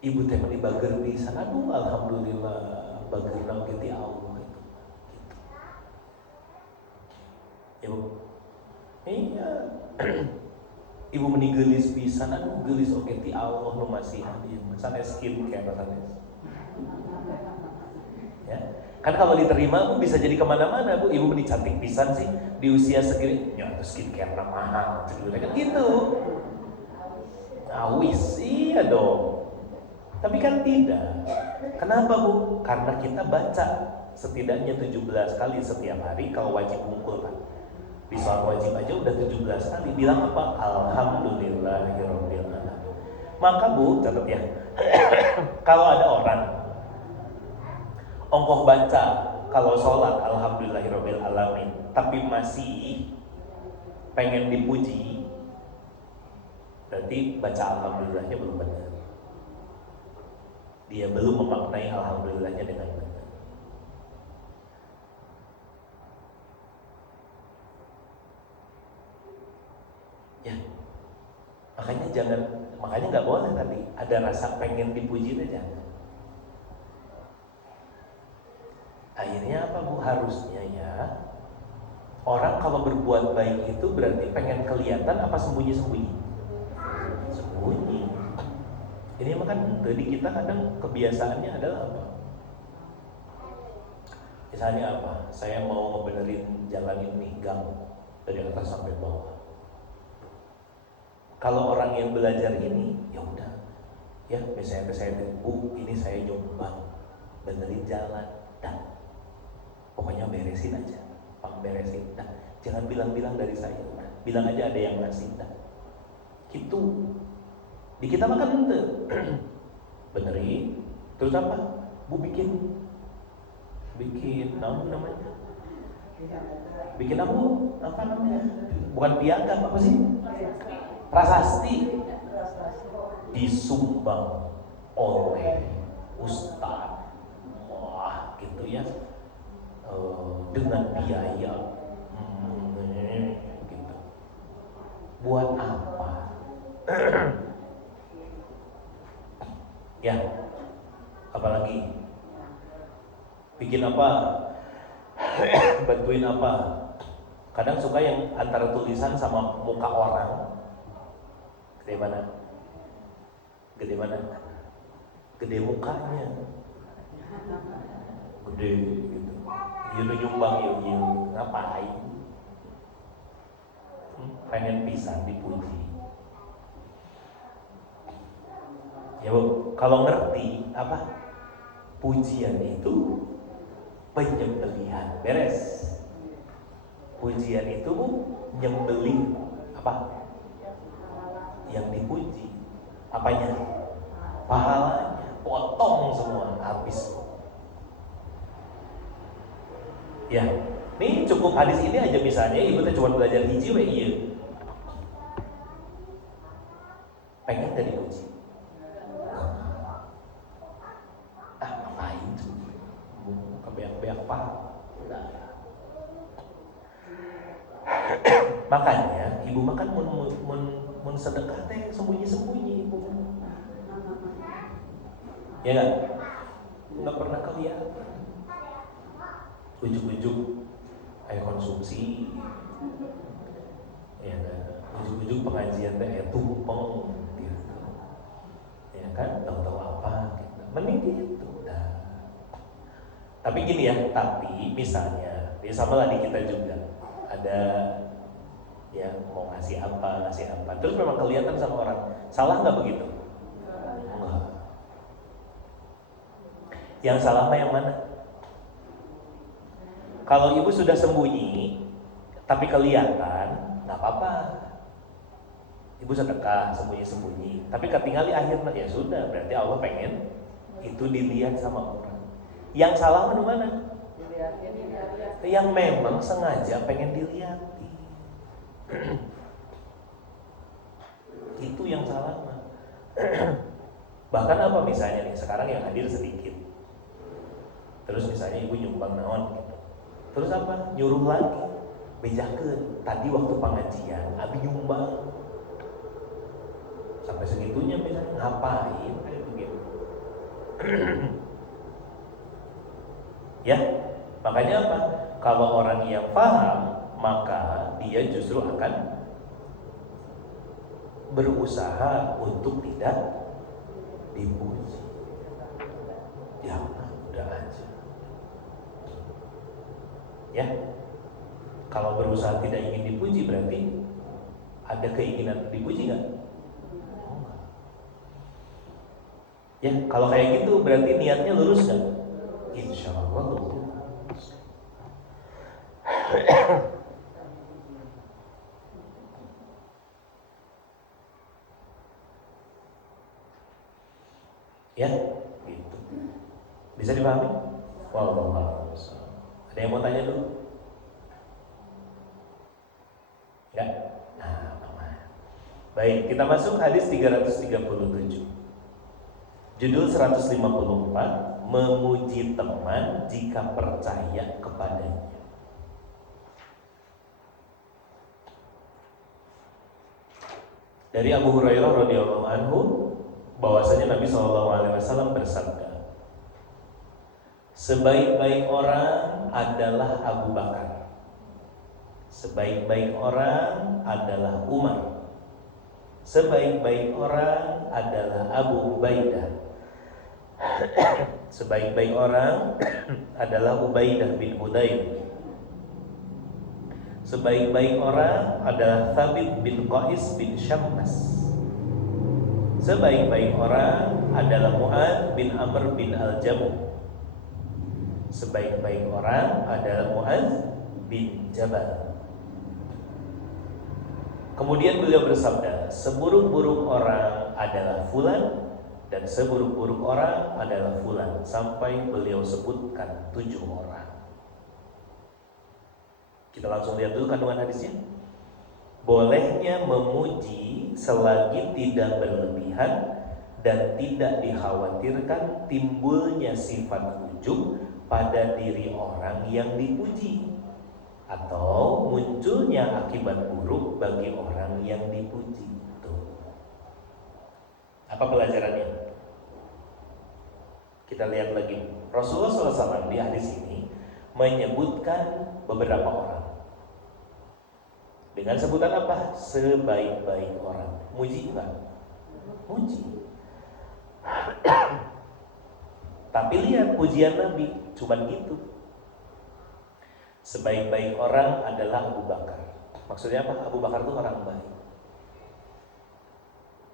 Ibu teh meni bager pisan, aduh alhamdulillah bageurna ge ti Allah itu. Gitu. Ibu. Iya. Ibu meni geulis pisan, aduh geulis oge ti Allah nu masihan ieu sanes skincare sanes. Ya. Kan kalau diterima Bu bisa jadi kemana-mana Bu. Ibu meni cantik pisan sih di usia segini, ya skincare mahal kan gitu. Awis, iya dong. Tapi kan tidak. Kenapa Bu? Karena kita baca setidaknya 17 kali setiap hari kalau wajib ngumpul kan. Di sholat wajib aja udah 17 kali. Bilang apa? Alhamdulillahirabbil alamin. Maka Bu, catat ya. Kalau ada orang ongkoh baca kalau sholat alhamdulillahirabbil alamin, tapi masih pengen dipuji, berarti baca alhamdulillahnya belum benar. Dia belum memaknai alhamdulillahnya dengan benar. Ya, makanya nggak boleh tadi ada rasa pengen dipuji aja. Akhirnya apa Bu? Harusnya ya orang kalau berbuat baik itu berarti pengen kelihatan apa sembunyi-sembunyi? Sembunyi. Ini makan tadi kita kadang kebiasaannya adalah apa? Misalnya apa? Saya mau ngebenerin jalan ini gang dari atas sampai bawah. Kalau orang yang belajar ini, ya udah, ya misalnya saya Bu, ini saya nyumbang benerin jalan, dah. Pokoknya beresin aja, beresin, dah. Jangan bilang-bilang dari saya, dah. Bilang aja ada yang ngasih, dah. Gitu. Di kita makan ente, benerin, terus apa? Bu bikin namanya? Bikin apa namanya? Bukan piagam, apa sih? Prasasti disumbang oleh ustaz, wah gitu ya, dengan biaya, gitu. Buat apa? Ya, apalagi bikin apa? Bantuin apa? Kadang suka yang antara tulisan sama muka orang. Gede mana? Gede mukanya. Gede gitu. Ieu nyumbang ieu ngapain? Pengen pisan dipuji. Ya Bu, kalau ngerti apa? Pujian itu penyembelihan. Beres. Pujian itu Bu, nyembelih apa? Yang dipuji. Apanya? Pahalanya. Potong semua, habis. Ya, ini cukup hadis ini aja misalnya ibu teh cuma belajar hiji we ieu. Pengen gak dipuji? Ngapain tuh? Kebeak-beak Makanya ibu makan mun sedekah teh sembunyi-sembunyi ibu. Ya nggak? Nggak pernah kelihatan. Ujuk-ujuk ayo konsumsi. Ya kan? Ujuk-ujuk pengajian teh tumpeng gitu. Ya kan? Tahu-tahu apa gitu. Mending gitu. Nah. Tapi gini ya, tapi misalnya, sama lah di kita juga ada ya mau ngasih apa, terus memang kelihatan sama orang, salah nggak begitu? Enggak. Yang salah mah yang mana? Kalau ibu sudah sembunyi, tapi kelihatan, nggak apa-apa. Ibu sedekah sembunyi-sembunyi, tapi ketinggali akhirnya ya sudah, berarti Allah pengen itu dilihat sama orang. Yang salah mana? Yang memang sengaja pengen dilihat. Itu yang salah. Bahkan apa misalnya nih, sekarang yang hadir sedikit, terus misalnya ibu nyumbang naon gitu, terus apa nyuruh lagi bejakeun tadi waktu pengajian abi nyumbang sampai segitunya, misalnya ngapain kayak begitu. Ya, makanya apa, kalau orang yang paham maka dia justru akan berusaha untuk tidak dipuji. Ya udah aja. Ya, kalau berusaha tidak ingin dipuji berarti ada keinginan dipuji nggak? Ya, kalau kayak gitu berarti niatnya lurus nggak? Insya Allah lurus. Ya, gitu. Bisa dipahami? Wallahu a'lam. Ada yang mau tanya dulu? Enggak? Nah, aman. Baik, kita masuk hadis 337. Judul 154, memuji teman jika percaya kepadanya. Dari Abu Hurairah radhiyallahu anhu bahwasanya Nabi SAW bersabda, sebaik-baik orang adalah Abu Bakar, sebaik-baik orang adalah Umar, sebaik-baik orang adalah Abu Ubaidah, sebaik-baik orang adalah Ubaidah bin Hudayr, sebaik-baik orang adalah Thabit bin Qais bin Syammas, sebaik-baik orang adalah Mu'ad bin Amr bin Al-Jamuh, sebaik-baik orang adalah Mu'ad bin Jabal. Kemudian beliau bersabda, seburuk-buruk orang adalah fulan dan seburuk-buruk orang adalah fulan, sampai beliau sebutkan 7 orang. Kita langsung lihat dulu kandungan hadisnya. Bolehnya memuji selagi tidak berlebihan dan tidak dikhawatirkan timbulnya sifat ujub pada diri orang yang dipuji atau munculnya akibat buruk bagi orang yang dipuji. Tuh. Apa pelajarannya? Kita lihat lagi. Rasulullah SAW di hadis ini menyebutkan beberapa orang dengan sebutan apa? Sebaik-baik orang. Muji enggak? Muji. Tapi lihat pujian Nabi cuman gitu. Sebaik-baik orang adalah Abu Bakar. Maksudnya apa? Abu Bakar itu orang baik.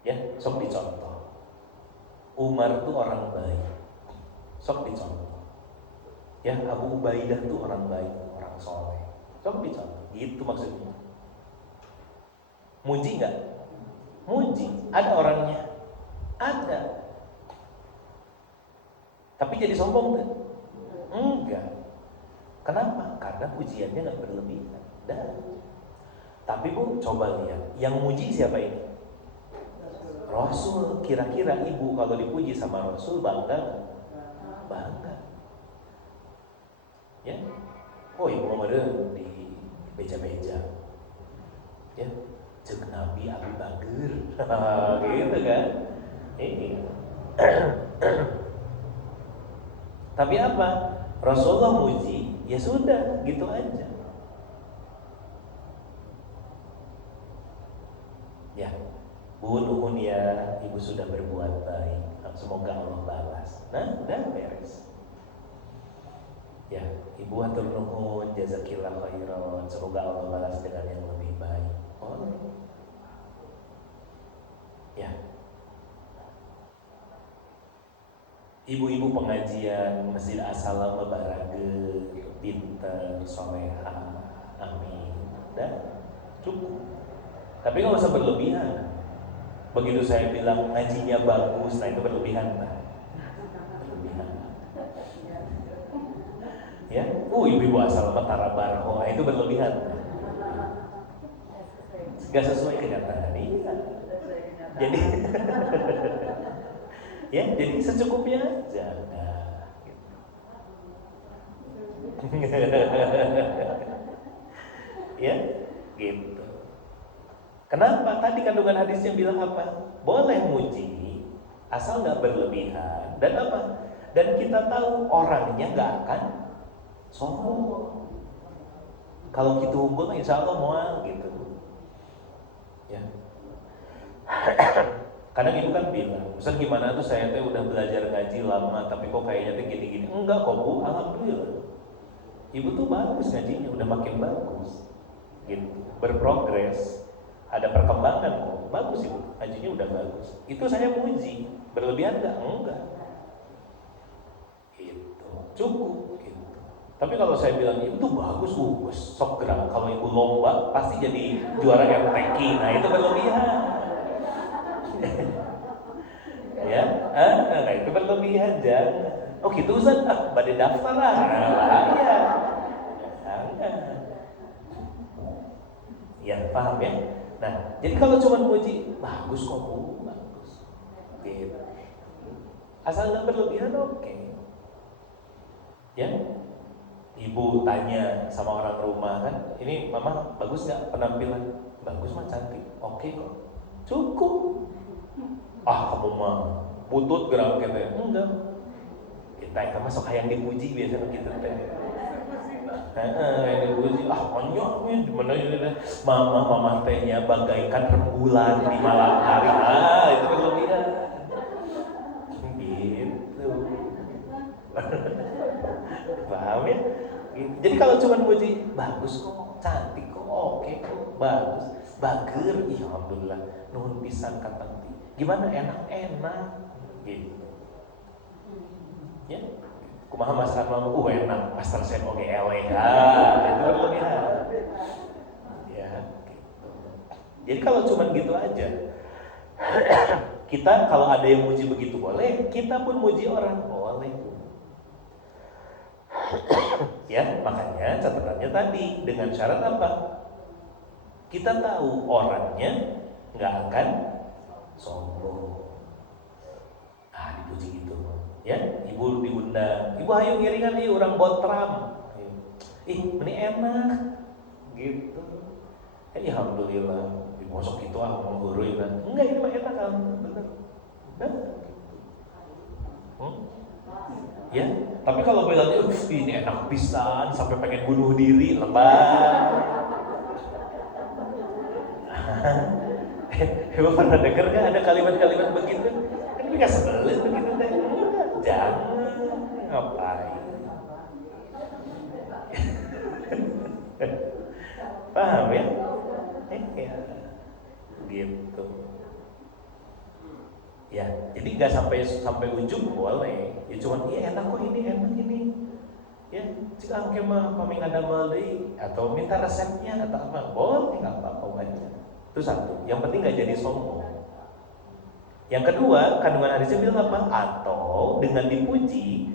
Ya, sok dicontoh. Umar itu orang baik. Sok dicontoh. Ya, Abu Ubaidah itu orang baik, orang soleh. Sok dicontoh. Gitu maksudnya. Muji enggak? Muji. Ada orangnya. Ada. Tapi jadi sombong enggak? Enggak. Kenapa? Karena pujiannya enggak berlebihan. Tapi Bu, coba lihat. Yang muji siapa ini? Rasul. Kira-kira ibu kalau dipuji sama Rasul bangga? Bangga. Ya. Oh ibu ngomongin di beja-beja, ya, cek Nabi Abi Bagir, gitu kan? Ini. Tapi apa? Rasulullah muji, ya sudah, gitu aja. Ya, Bu Nuhun ya, ibu sudah berbuat baik. Semoga Allah balas. Nah, udah beres. Ya, ibu hatur nuhun, jazakillah khairan. Semoga Allah balas dengan yang lebih baik. Boleh. Ya. Ibu-ibu pengajian Masjid As-Salam Barage, pinter, soleha, amin. Dan cukup. Tapi nggak usah berlebihan. Begitu saya bilang ngajinya bagus, nah itu berlebihan, nah. Berlebihan. Ya, ibu-ibu asal Matara Barho, nah itu berlebihan. Gak sesuai kenyataan ini. Jadi, ya, jadi secukupnya aja. Nah, gitu. Ya, gitu. Kenapa? Tadi kandungan hadisnya bilang apa? Boleh muji, asal nggak berlebihan. Dan apa? Dan kita tahu orangnya nggak akan sombong. Kalau kita unggul, insya Allah mual gitu. Ya. Kadang ibu kan bilang, Ustaz gimana tuh saya udah belajar ngaji lama, tapi kok kayaknya tuh gini-gini. Enggak kok Bu, alhamdulillah. Ibu tuh bagus ngajinya, udah makin bagus. Gitu, berprogres. Ada perkembangan kok, bagus ibu, ngajinya udah bagus. Itu saya muji, berlebihan enggak? Enggak. Gitu, cukup gitu. Tapi kalau saya bilang ibu tuh bagus, sok gerak. Kalau ibu lomba pasti jadi juara MTQ. Nah itu berlebihan. Ya, nah itu berlebihan jangan. Oh gitu Ustaz, badai daftar lah. Bahaya. Jangan. Ya paham ya. Nah, jadi kalau cuma muji, bagus kok Bu, bagus. Gitu. Asal nggak berlebihan oke. Ya, ibu tanya sama orang rumah kan, ini mama bagus nggak penampilan? Bagus mah cantik, oke kok, cukup. Kamu mah butut gerak gitu. Enggak. Kita masuk hayang dipuji biasanya gitu teh. Ini dipuji, konyol gimana ini mama tehnya bagaikan rembulan di malam hari. Itu berlebihan. Gitu. Paham ya? Jadi kalau cuma muji, bagus kok, cantik kok, oke kok, bagus, bager, alhamdulillah, nuhun pisan kata. Gimana enak gitu. Ya. Kumaha masakan mama, enak, Master Chef oke eleh. Itu berlebihan. Ya, gitu. Jadi kalau cuma gitu aja. Kita kalau ada yang muji begitu boleh, kita pun muji orang boleh. Ya, makanya catatannya tadi dengan syarat apa? Kita tahu orangnya nggak akan sombong. Dipuji gitu. Ya, ibu diundang. Ibu ayo ngiringan nih orang botram. Ini enak. Gitu. Alhamdulillah. Masuk gitu ngomong guru ya. Enggak, ini mah enak kan. Benar. Ya, tapi kalau bilangnya ini enak pisan sampai pengen bunuh diri, lebay. Ibu pernah dengar nggak ada kalimat-kalimat begitu? Kan ini nggak sebelin begitu teh. Jangan, ngapain? Paham ya? Ya, gitu. Ya, jadi nggak sampai ujung boleh. Ya cuman enak kok ini, enak ini. Ya, jika angke mah pami ngadamel deui atau minta resepnya atau apa, boleh nggak apa-apa wajar. Itu satu. Yang penting nggak jadi sombong. Yang kedua, kandungan hadisnya bilang apa? Atau dengan dipuji.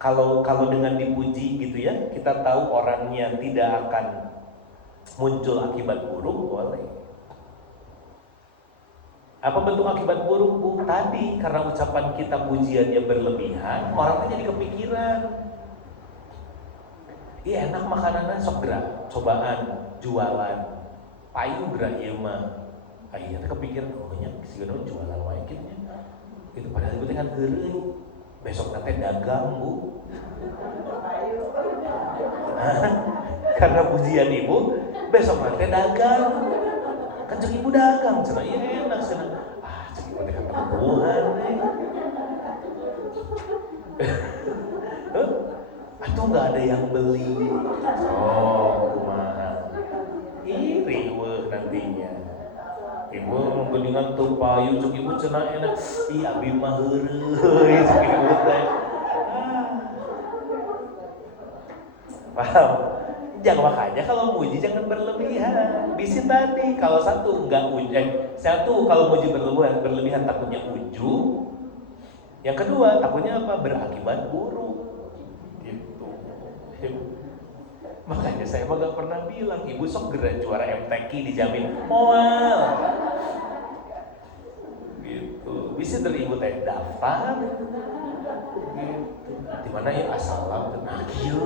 Kalau dengan dipuji gitu ya, kita tahu orangnya tidak akan muncul akibat buruk, boleh. Apa bentuk akibat buruk Bu? Tadi karena ucapan kita pujiannya berlebihan, orangnya jadi kepikiran. Iya enak makanannya sok gerak, cobaan, jualan, payu gerak ieu mah. Ayeuna teh kepikiran oh nya sigana jualan wae kitu nya. Itu padahal itu kan geureung. Besok nanti dagang Bu. Karena pujian ibu, besok nanti dagang. Kan cek ibu dagang, cenah iya enak cenah. Cek ibu teh ketemuan Atuh nggak ada yang beli. Oh, kumaha. Iri weuh nantinya. Ibu mendingan tuh payu cek ibu cenah enak. Ih abi mah heureuy cek ibu teh. Paham? Jangan makanya kalau muji jangan berlebihan. Bisi tadi kalau satu enggak satu kalau muji berlebihan takutnya ujub. Yang kedua takutnya apa? Berakibat buruk. Gitu. Makanya saya mah gak pernah bilang ibu sok gerak juara MTQ dijamin moal. Gitu. Bisa dari ibu teh daftar. Gitu. Di mana ya assalam tenang kieu.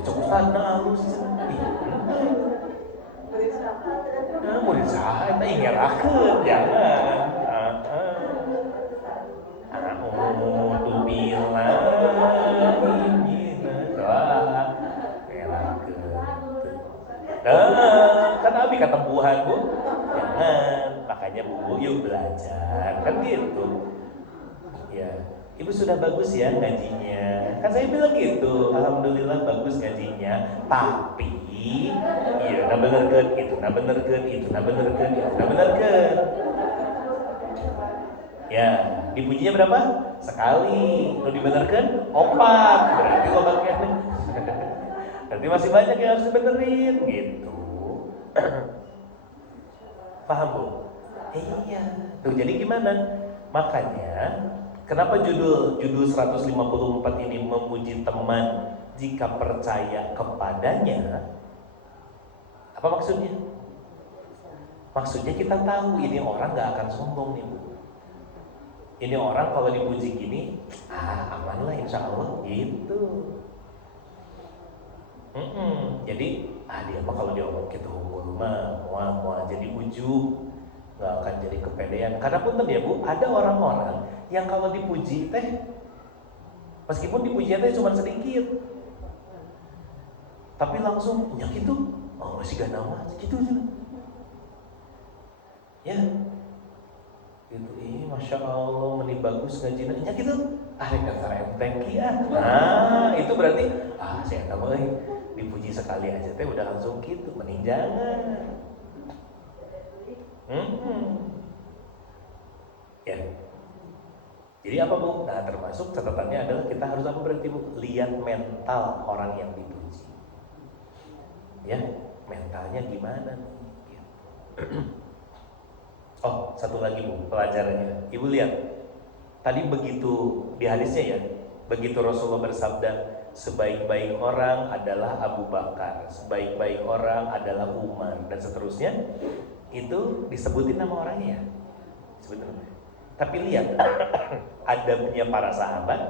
Cok ustadna halus. Murid saha eta ingerakeun jangan. A'udzu billahi kan abi ketempuhan Bu. Jangan. Makanya Bu yuk belajar. Kan gitu. Ya. Ibu sudah bagus ya ngajinya. Kan saya bilang gitu, alhamdulillah bagus ngajinya. Tapi, iya, nah benerkeun itu, nah benerkeun itu, nah benerkeun itu, nah benerkeun. Ya, dipujinya berapa? Sekali. Lu dibenerkeun 4. Berarti lobatnya nih. Berarti masih banyak yang harus dibenerin gitu. Paham Bu? Iya. Tuh jadi gimana? Makanya kenapa judul 154 ini memuji teman jika percaya kepadanya? Apa maksudnya? Maksudnya kita tahu ini orang gak akan sombong nih Bu. Ini orang kalau dipuji gini, aman lah insya Allah gitu. Jadi dia mah kalau diomong gitu mah jadi ujub. Gak akan jadi kepedean. Karena punten ya Bu, ada orang-orang yang kalau dipuji teh, meskipun dipujinya teh cuma sedikit, tapi langsung nyak itu, masih gak nama, gitu aja. Ya, gitu. Masya Allah, meni bagus ngajina, nyak itu, rek daftar MTQ ya. Nah, itu berarti, saya tahu dipuji sekali aja teh udah langsung gitu, mending jangan. Ya. Jadi apa Bu? Nah termasuk catatannya adalah kita harus apa berarti Bu? Lihat mental orang yang dipuji. Ya, mentalnya gimana nih? Gitu. Oh, satu lagi Bu, pelajarannya. Ibu lihat, tadi begitu di hadisnya ya, begitu Rasulullah bersabda, sebaik-baik orang adalah Abu Bakar, sebaik-baik orang adalah Umar, dan seterusnya. Itu disebutin nama orangnya ya sebenarnya. Tapi lihat adabnya para sahabat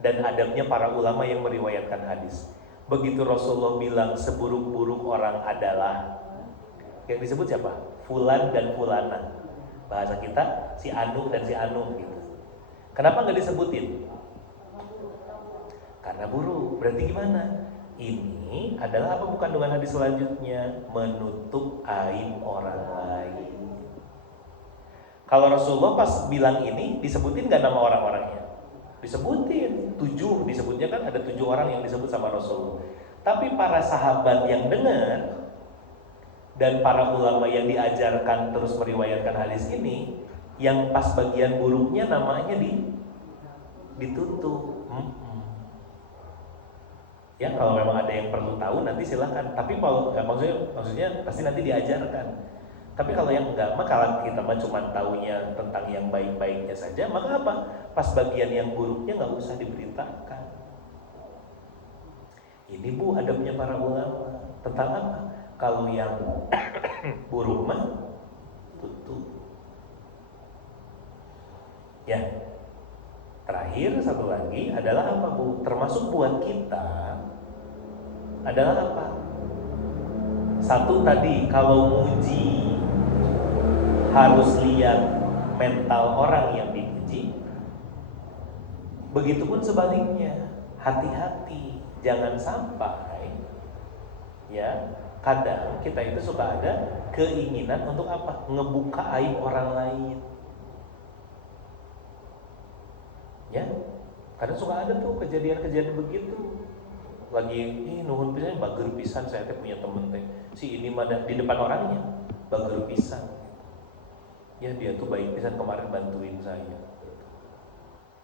dan adabnya para ulama yang meriwayatkan hadis. Begitu Rasulullah bilang seburuk-buruk orang adalah, yang disebut siapa? Fulan dan fulana. Bahasa kita si Anu dan si Anu gitu. Kenapa nggak disebutin? Karena buruk. Berarti gimana? Ini adalah apa bukan kandungan hadis selanjutnya? Menutup aib orang lain. Kalau Rasulullah pas bilang ini disebutin gak nama orang-orangnya? Disebutin 7, disebutnya kan ada 7 orang yang disebut sama Rasulullah. Tapi para sahabat yang dengar dan para ulama yang diajarkan terus meriwayatkan hadis ini, yang pas bagian buruknya namanya ditutup. Ya kalau memang ada yang perlu tahu nanti silahkan. Tapi kalau maksudnya pasti nanti diajarkan. Tapi kalau yang enggak, maka kalau kita mah cuma taunya tentang yang baik-baiknya saja, maka apa? Pas bagian yang buruknya nggak usah diberitakan. Ini Bu adabnya para ulama tentang apa? Kalau yang buruk mah tutup. Ya. Terakhir satu lagi adalah apa Bu? Termasuk buat kita adalah apa? Satu tadi, kalau muji harus lihat mental orang yang dipuji. Begitupun sebaliknya, hati-hati, jangan sampai ya, kadang kita itu suka ada keinginan untuk apa? Ngebuka aib orang lain. Ya, kadang suka ada tuh kejadian-kejadian begitu. Lagi nuhun pisan bager pisan, saya teh punya temen teh si ini mah di depan orangnya bager pisan, ya dia tuh baik pisan kemarin bantuin saya,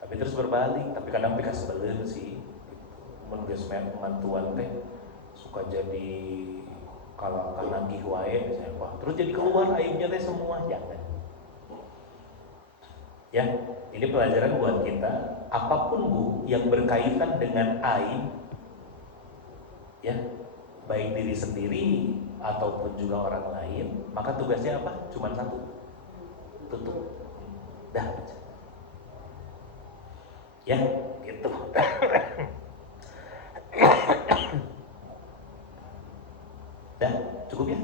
tapi terus berbalik, tapi kadang pikas belen sih mun geus mantuan teh suka jadi kalau nagih wae saya wah terus jadi keluar aibnya teh semua. Jangan ya, ini pelajaran buat kita. Apapun Bu yang berkaitan dengan aib ya, baik diri sendiri ataupun juga orang lain, maka tugasnya apa? Cuman satu, tutup. Dah. Ya, gitu. Dah, cukup ya?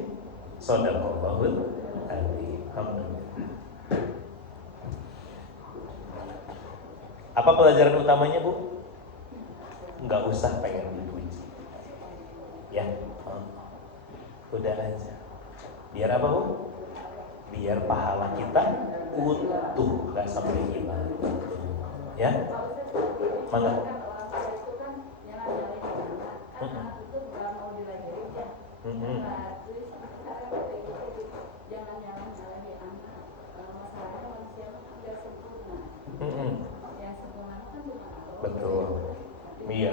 Shadaqallahul adzim. Alhamdulillah. Apa pelajaran utamanya, Bu? Enggak usah pengen dipuji. Ya, udah aja. Biar apa, Bu? Biar pahala kita utuh, gak sampai hilang. Ya, mangga. Betul. Iya.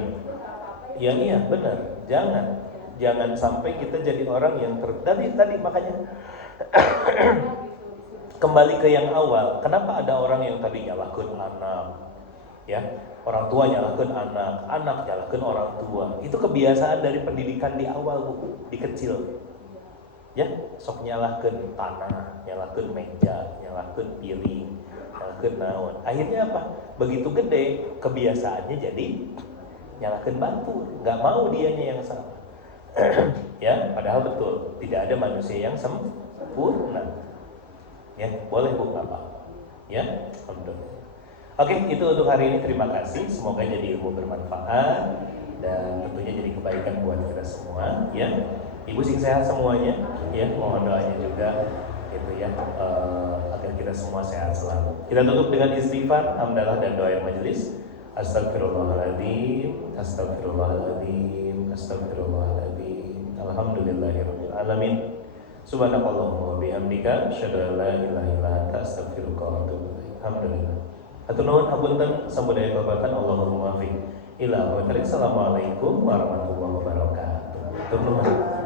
Iya, benar. Jangan sampai kita jadi orang yang tadi makanya kembali ke yang awal. Kenapa ada orang yang tadi nyalahkeun anak? Ya, orang tua nyalahkeun anak nyalahkeun orang tua. Itu kebiasaan dari pendidikan di awal, Bu, di kecil. Ya, sok nyalahkeun tanah, nyalahkeun meja, nyalahkeun piring, nyalahkeun naon. Akhirnya apa? Begitu gede kebiasaannya jadi nyalahkeun batu, nggak mau dianya yang salah. Ya, padahal betul tidak ada manusia yang sempurna. Ya, boleh Bu, apa? Ya, alhamdulillah. Oke, itu untuk hari ini. Terima kasih. Semoga jadi ilmu bermanfaat dan tentunya jadi kebaikan buat kita semua. Ya, Ibu sing sehat semuanya. Ya, mohon doanya juga, gitu ya, agar kita semua sehat selalu. Kita tutup dengan istighfar, hamdalah dan doa yang majelis. Astagfirullahaladzim, astagfirullahaladzim, astagfirullahaladzim. Alhamdulillahirabbil alamin. Subhanakallahumma wa bihamdika, asyhadu an la ilaha illa anta, astaghfiruka wa atubu ilaik. Alhamdulillah. Hatur nuhun hapunten samudaya babatan Allahumma fi ila wa Assalamualaikum warahmatullahi wabarakatuh. Hatur nuhun.